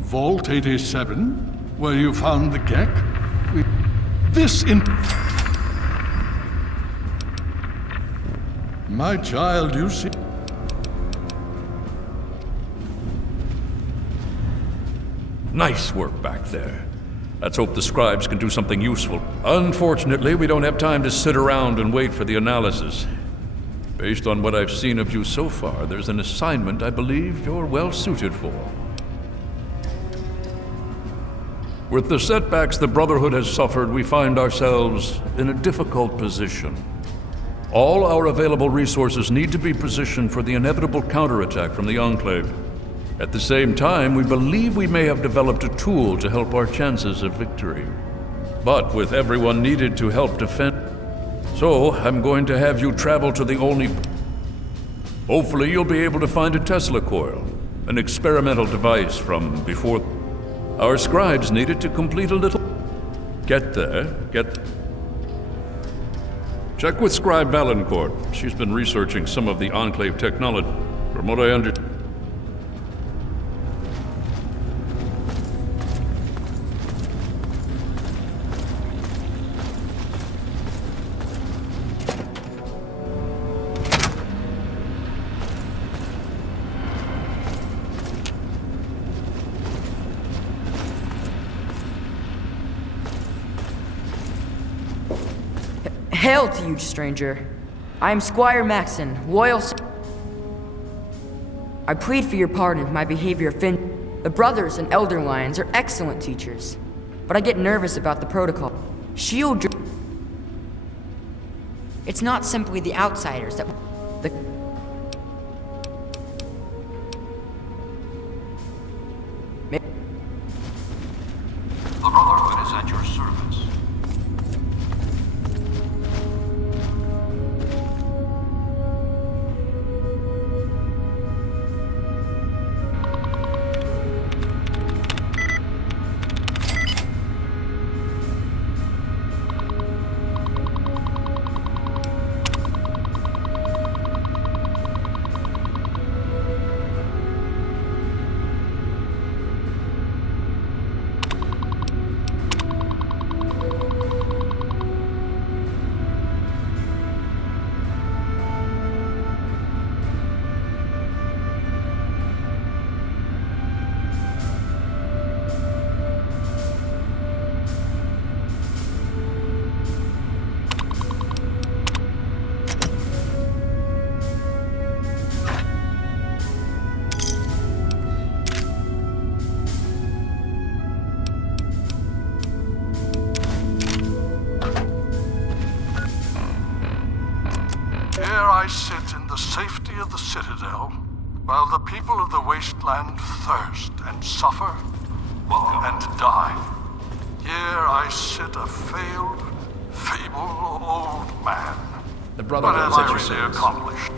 Vault 87, where you found the Gek? My child, you see... Nice work back there. Let's hope the scribes can do something useful. Unfortunately, we don't have time to sit around and wait for the analysis. Based on what I've seen of you so far, there's an assignment I believe you're well suited for. With the setbacks the Brotherhood has suffered, we find ourselves in a difficult position. All our available resources need to be positioned for the inevitable counterattack from the Enclave. At the same time, we believe we may have developed a tool to help our chances of victory. But with everyone needed to help defend... So, I'm going to have you travel to the only... Hopefully you'll be able to find a Tesla coil, an experimental device from before. Our scribes need it to complete a little... Get there, Check with Scribe Valancourt. She's been researching some of the Enclave technology. From what I understand... Hail to you, stranger. I am Squire Maxon, loyal... I plead for your pardon, my behavior offended. The brothers and elder lions are excellent teachers, but I get nervous about the protocol. Shield your... It's not simply the outsiders that... The Brotherhood is at your service. I sit in the safety of the Citadel, while the people of the wasteland thirst and suffer and die. Here I sit a failed, feeble old man. The Brotherhood what have I really accomplished?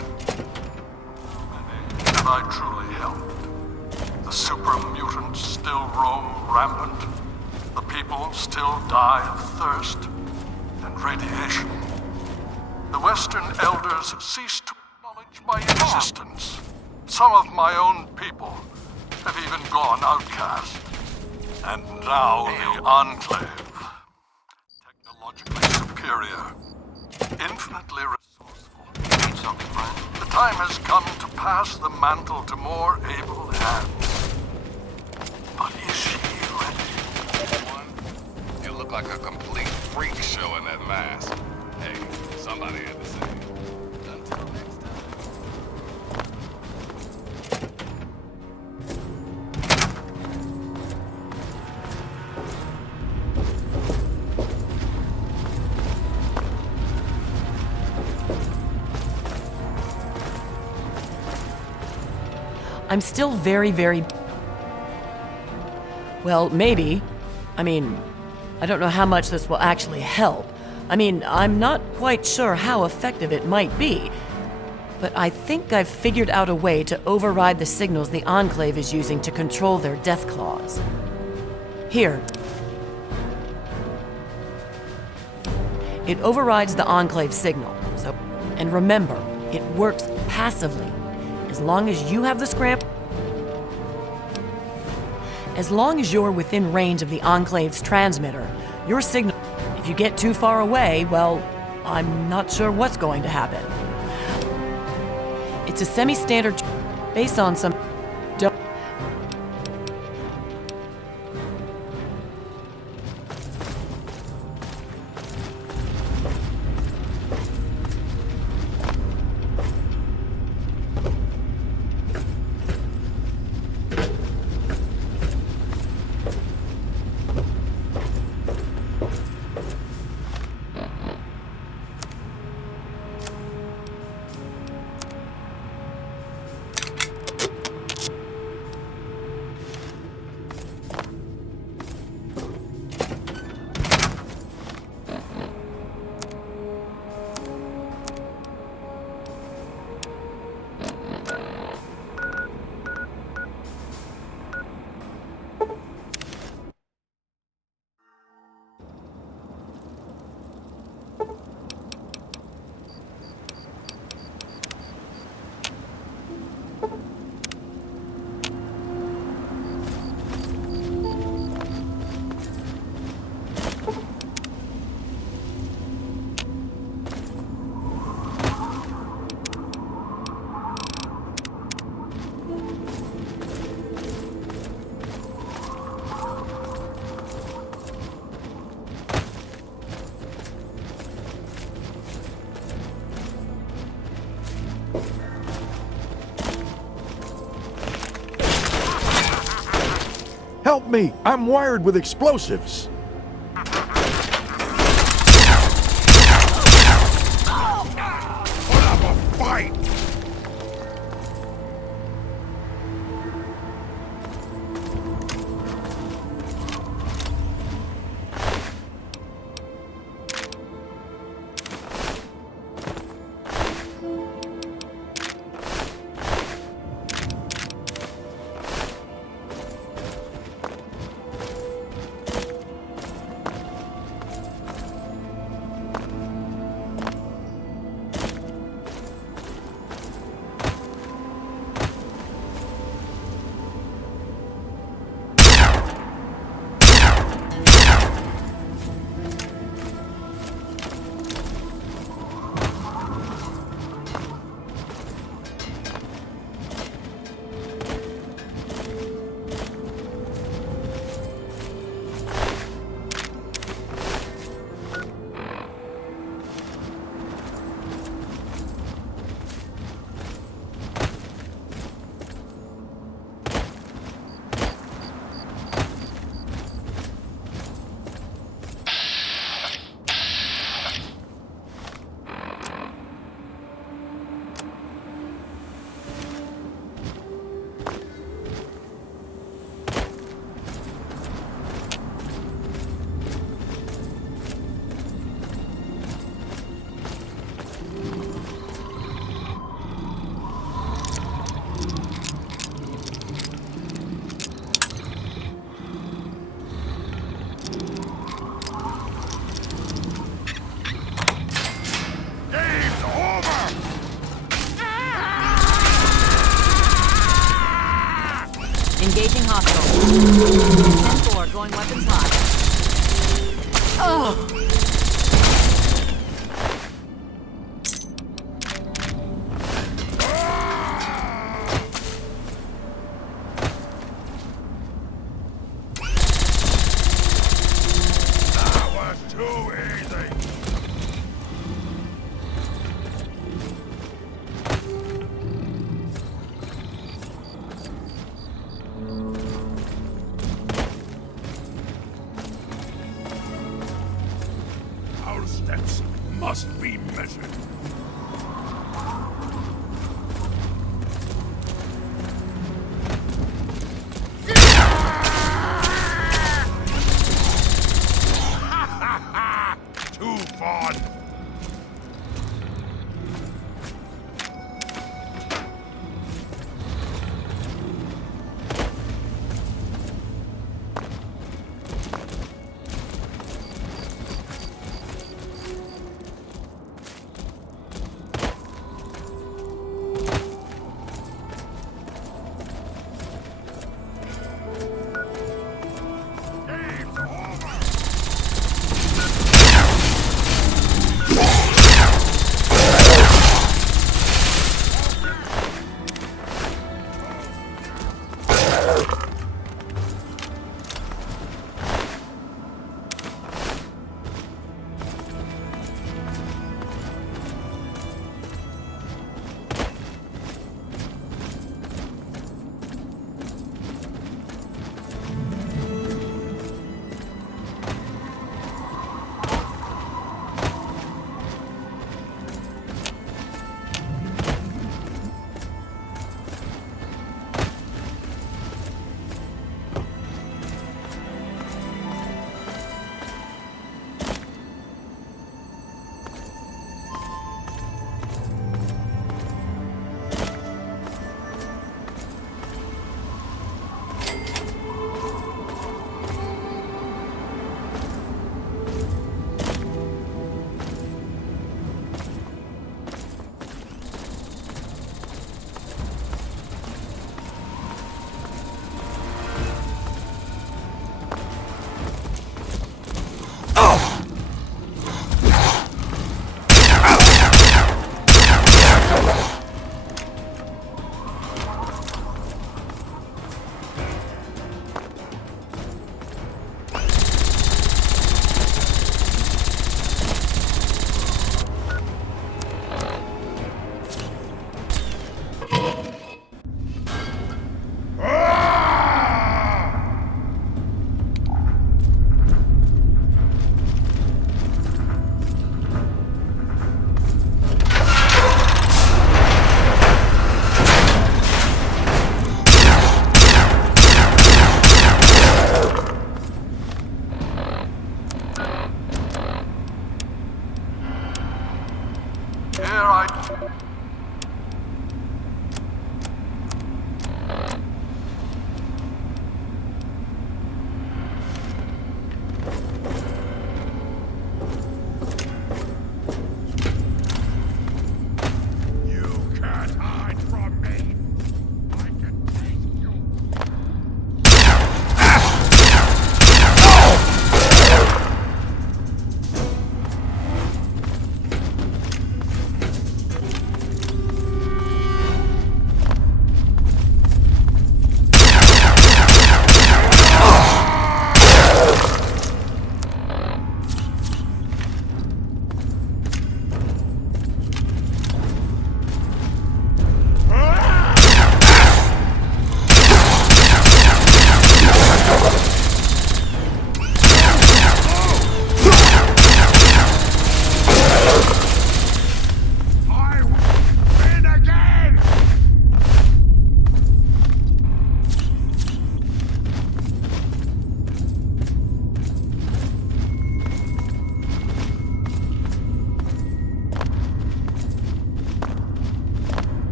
Have I truly helped? The super mutants still roam rampant. The people still die of thirst and radiation. The Western Elders cease to acknowledge my existence. Some of my own people have even gone outcast. And now the Enclave. Technologically superior. Infinitely resourceful. Need something, friend? The time has come to pass the mantle to more able hands. But is she ready? You look like a complete freak show in that mask. Hey, somebody had to say. Until next time. I'm still very... Well, maybe. I mean, I don't know how much this will actually help. I mean, I'm not quite sure how effective it might be. But I think I've figured out a way to override the signals the Enclave is using to control their death claws. Here. It overrides the Enclave signal, so... And remember, it works passively. As long as you have the scramble... As long as you're within range of the Enclave's transmitter, your signal... If you get too far away, well, I'm not sure what's going to happen. It's a semi-standard based on some... Help me! I'm wired with explosives! Put up a fight! Engaging hostile. 10-4, going weapons hot. Oh! That was too easy! Our steps must be measured. Too fun!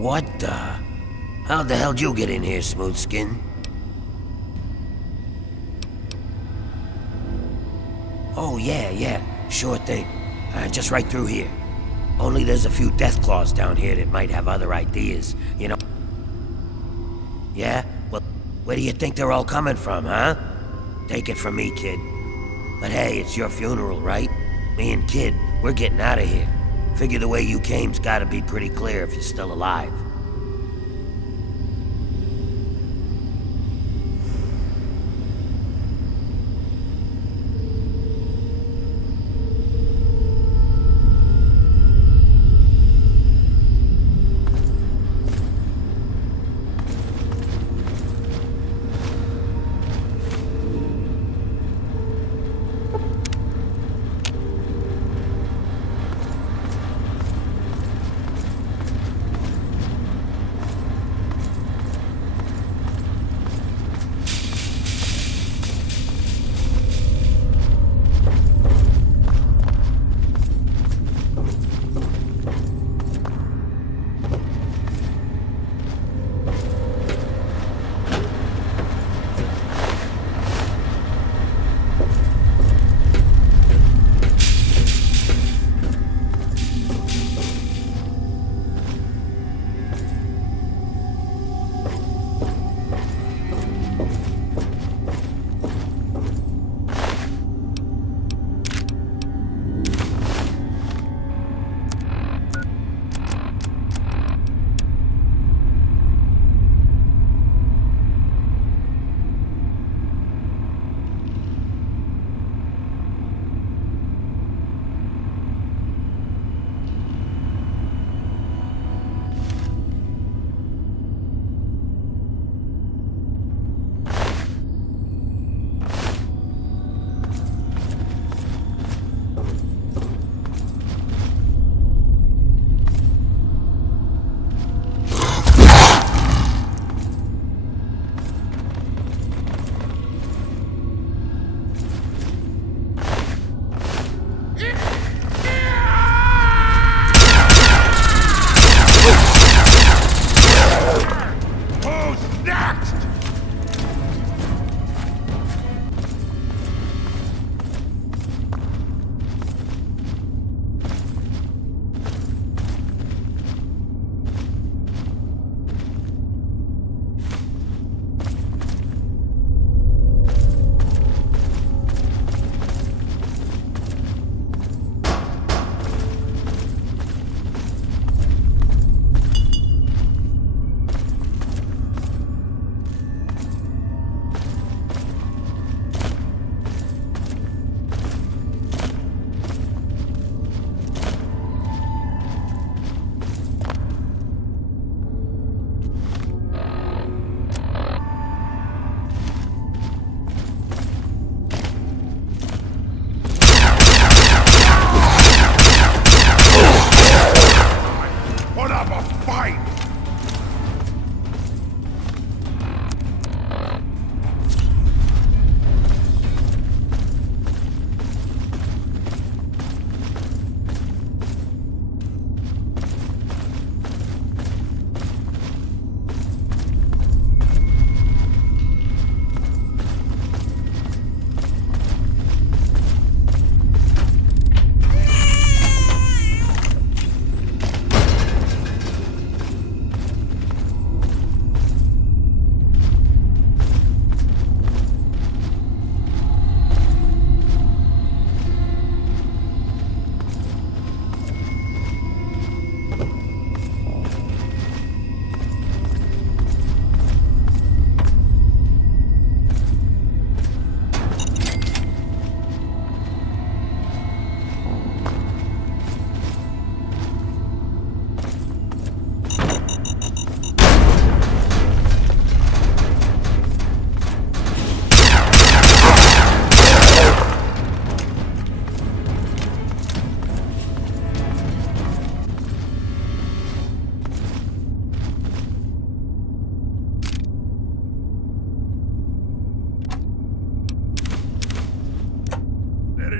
What the? How the hell'd you get in here, Smoothskin? Oh, yeah, sure thing. Just right through here. Only there's a few Deathclaws down here that might have other ideas, you know? Yeah? Well, where do you think they're all coming from, huh? Take it from me, kid. But hey, it's your funeral, right? Me and Kid, we're getting out of here. Figure the way you came's gotta be pretty clear if you're still alive.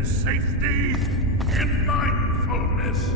There's safety in mindfulness.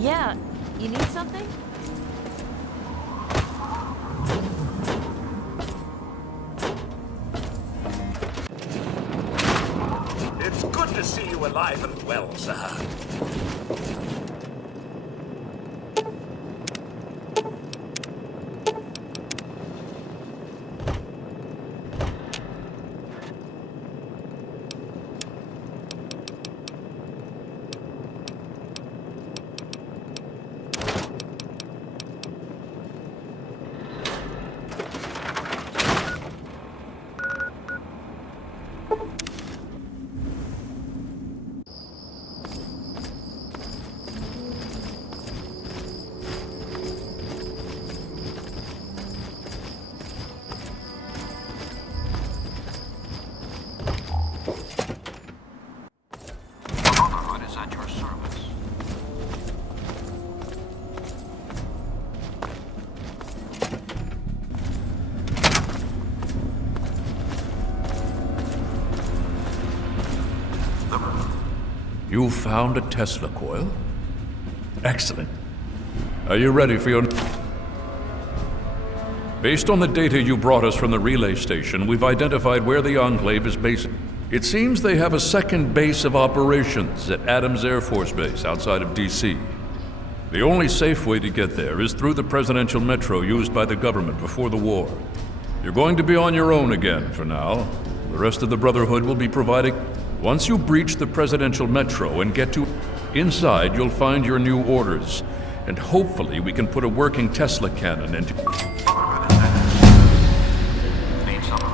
Yeah, you need something? It's good to see you alive and well, sir. Brotherhood is at your service. You found a Tesla coil? Excellent. Are you ready for your... Based on the data you brought us from the relay station, we've identified where the Enclave is based. It seems they have a second base of operations at Adams Air Force Base outside of D.C. The only safe way to get there is through the presidential metro used by the government before the war. You're going to be on your own again for now. The rest of the Brotherhood will be providing... Once you breach the presidential metro and get to... Inside, you'll find your new orders. And hopefully we can put a working Tesla cannon into... Need some.